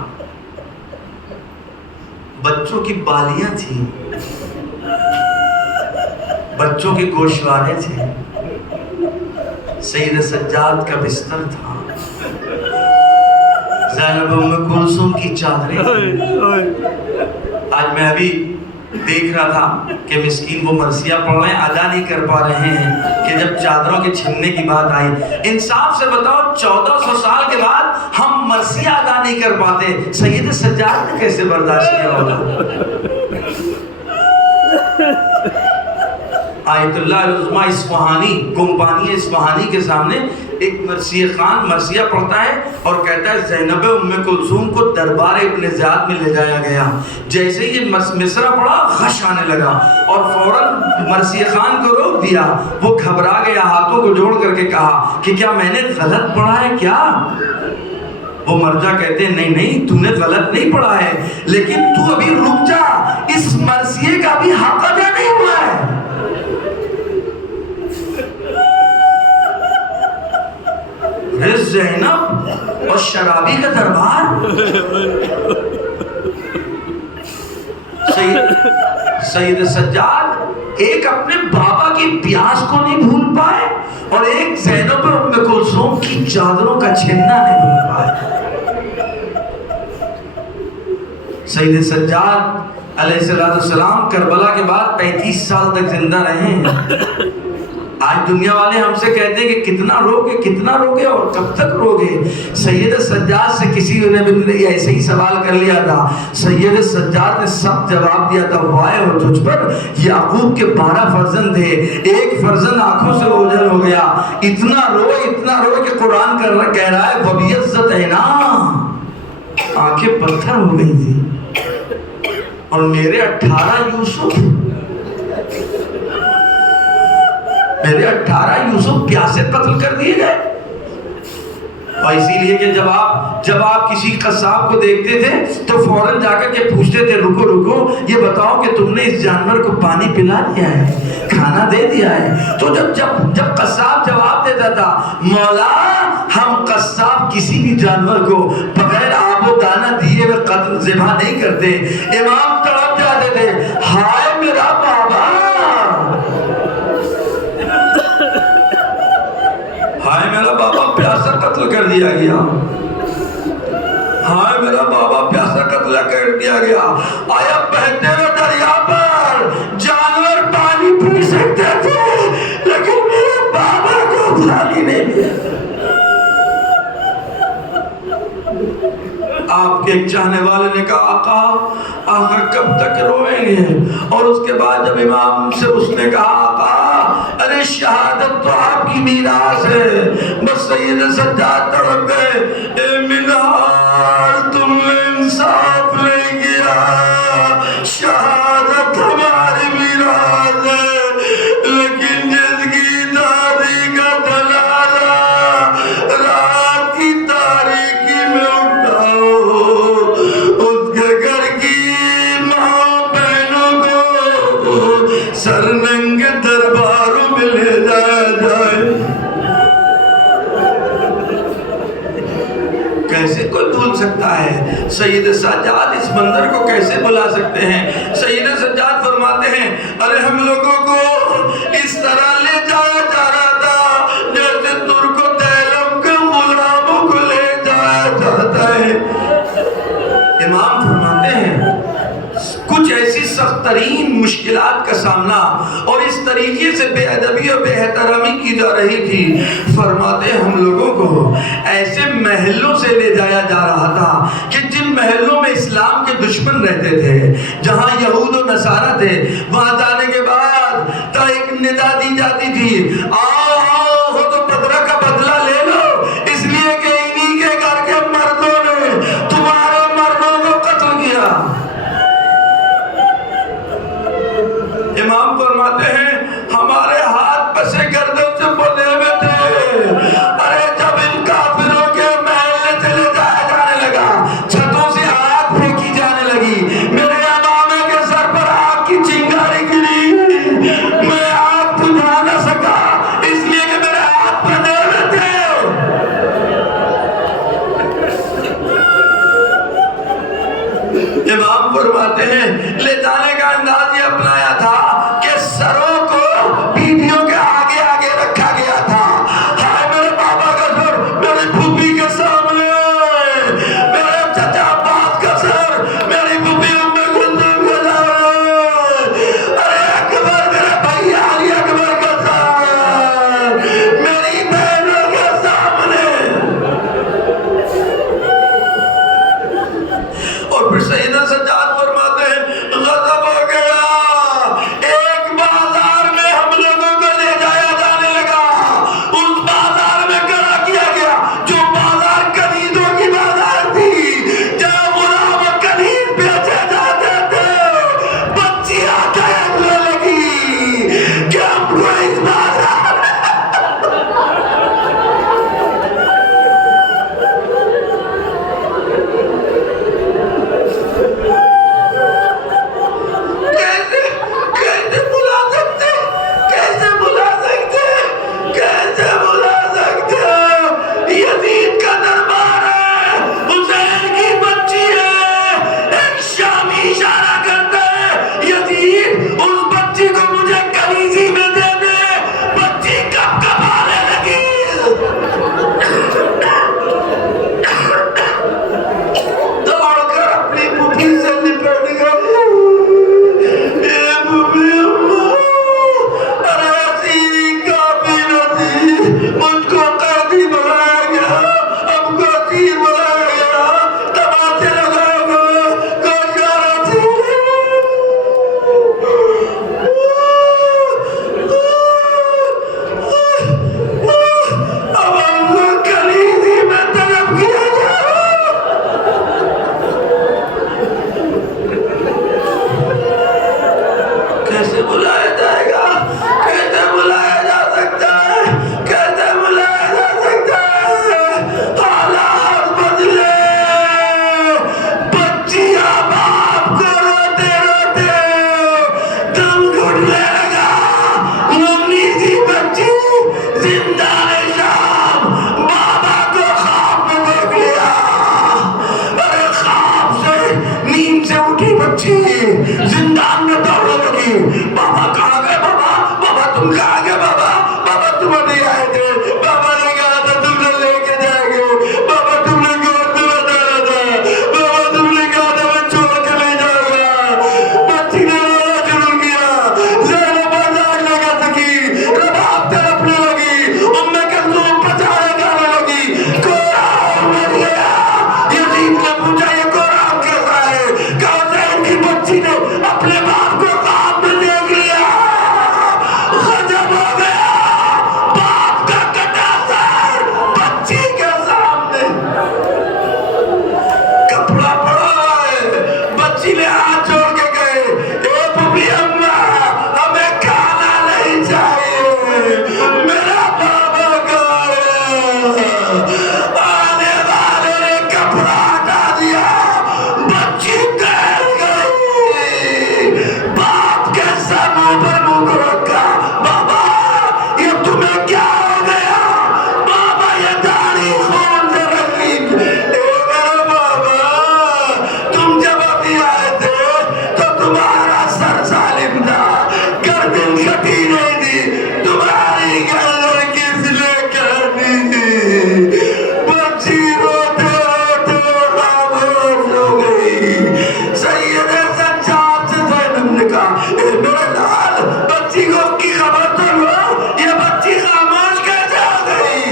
بچوں کی بالیاں تھیں، بچوں کے گوشوارے تھے، سید سجاد کا بستر تھا، زینب ام کلثوم کی چادریں تھیں۔ آج میں ابھی دیکھ رہا تھا کہ مسکین وہ مرثیہ پڑھ رہے ہیں، ادا نہیں کر پا رہے ہیں کہ جب چادروں کے چھننے کی بات آئی، انصاف سے بتاؤ 1400 سال کے بعد ہم مرثیہ ادا نہیں کر پاتے، سید سجاد نے کیسے برداشت کیا ہوگا؟ آیت اللہ العظمیٰ اصفہانی، کمپانی اصفہانی کے سامنے ایک مرثیہ خان مرثیہ پڑھتا ہے اور کہتا ہے زینب ام کلثوم کو دربار ابن زیاد میں لے جایا گیا، جیسے یہ مصرع پڑھا غش آنے لگا اور فوراً مرثیہ خان کو روک دیا، وہ گھبرا گیا، ہاتھوں کو جوڑ کر کے کہا کہ کیا میں نے غلط پڑھا ہے کیا؟ وہ مرجع کہتے ہیں نہیں تو نے غلط نہیں پڑھا ہے، لیکن تو ابھی رک جا، اس مرثیے کا بھی حق ادا نہیں ہوا ہے۔ زینب اور شرابی کا دربار، سید سجاد ایک اپنے بابا کی پیاس کو نہیں بھول پائے اور ایک زینب اور ام کلثوم کی چادروں کا چھننا نہیں بھول پائے۔ سید سجاد علیہ السلام کربلا کے بعد 35 سال تک زندہ رہے ہیں۔ آج دنیا والے ہم سے کہتے ہیں کہ کتنا روگے اور کب تک روگے؟ سید سجاد سے کسی نے بھی ایسے ہی سوال کر لیا تھا، سید سجاد نے سب جواب دیا تھا، وائے ہو تجھ پر، یعقوب کے 12 فرزند تھے، ایک فرزند آنکھوں سے اوجھل ہو گیا، اتنا روئے کہ قرآن کہہ رہا ہے وَبِيَضَّتْ عَيْنَاهُ، آنکھیں پتھر ہو گئی تھی۔ اور میرے 18 یوسف پیاسے قتل کر دیے گئے۔ اور اسی لیے کہ جب آپ کسی قصاب کو دیکھتے تھے تو فوراً جا کر کے پوچھتے تھے رکو یہ بتاؤ کہ تم نے اس جانور کو پانی پلا دیا ہے، کھانا دے دیا ہے؟ تو جب قصاب جواب دیتا تھا مولا ہم قصاب کسی بھی جانور کو بغیر آب و دانہ دیے ہوئے قتل ذبح نہیں کرتے، امام تڑپ جاتے تھے، ہائے میرا بابا، ہائے میرا بابا پیاسا قتل کر دیا گیا، ہائے میرا بابا پیاسا قتل کر دیا گیا۔ آیا بہتے ہوئے دریا پر جانور پانی پی سکتے تھے لیکن میرے بابا کو پانی نہیں ملا۔ آپ کے ایک چاہنے والے نے کہا آقا کب تک روئیں گے؟ اور اس کے بعد جب امام سے اس نے کہا آقا ارے شہادت تو آپ کی میراث ہے، بس سید سجاد تڑپ گئے، اے مینار تم نے انصاف لے گیا، شہادت ہماری میراث ہے، لیکن جس کی دادی کا دلالہ رات کی تاریکی میں اٹھا ہو، اس کے گھر کی ماں بہنوں کو سرنگ درباروں میں لے جایا جائے۔ کیسے کوئی بھول سکتا ہے؟ سید سجاد اس منظر کو کیسے بھلا سکتے ہیں؟ سید سجاد فرماتے ہیں ارے ہم لوگوں کو اس طرح لے جایا جا رہا تھا جیسے ترک و دیلم کے غلاموں کو لے جایا جاتا ہے۔ امام فرماتے ہیں کچھ ایسی سخت ترین مشکلات کا سامنا اور اس طریقے سے بے ادبی اور بے احترامی کی جا رہی تھی، فرماتے ہیں ہم لوگوں کو ایسے محلوں سے لے جایا جا رہا تھا کہ جن محلوں میں اسلام کے دشمن رہتے تھے، جہاں یہود و نصارہ تھے، وہاں جانے کے بعد تو ایک ندا دی جاتی تھی آؤ ہو تو بدرہ کا بدلہ لے لو، اس لیے کہ انہی کے گھر کے مردوں نے تمہارے مردوں کو قتل کیا۔ امام فرماتے ہیں ہمارے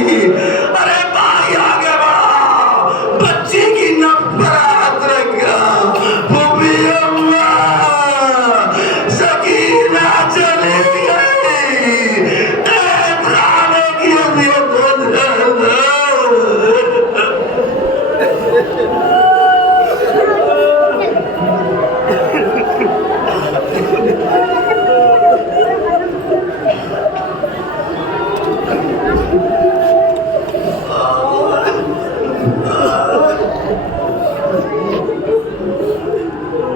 ارے بھائی آگے بڑھا، بچی کی نفرت رکھا، پھوپھی اماں سکینہ چلی گئی، ایک رانے کی اذیت ہو جاتا۔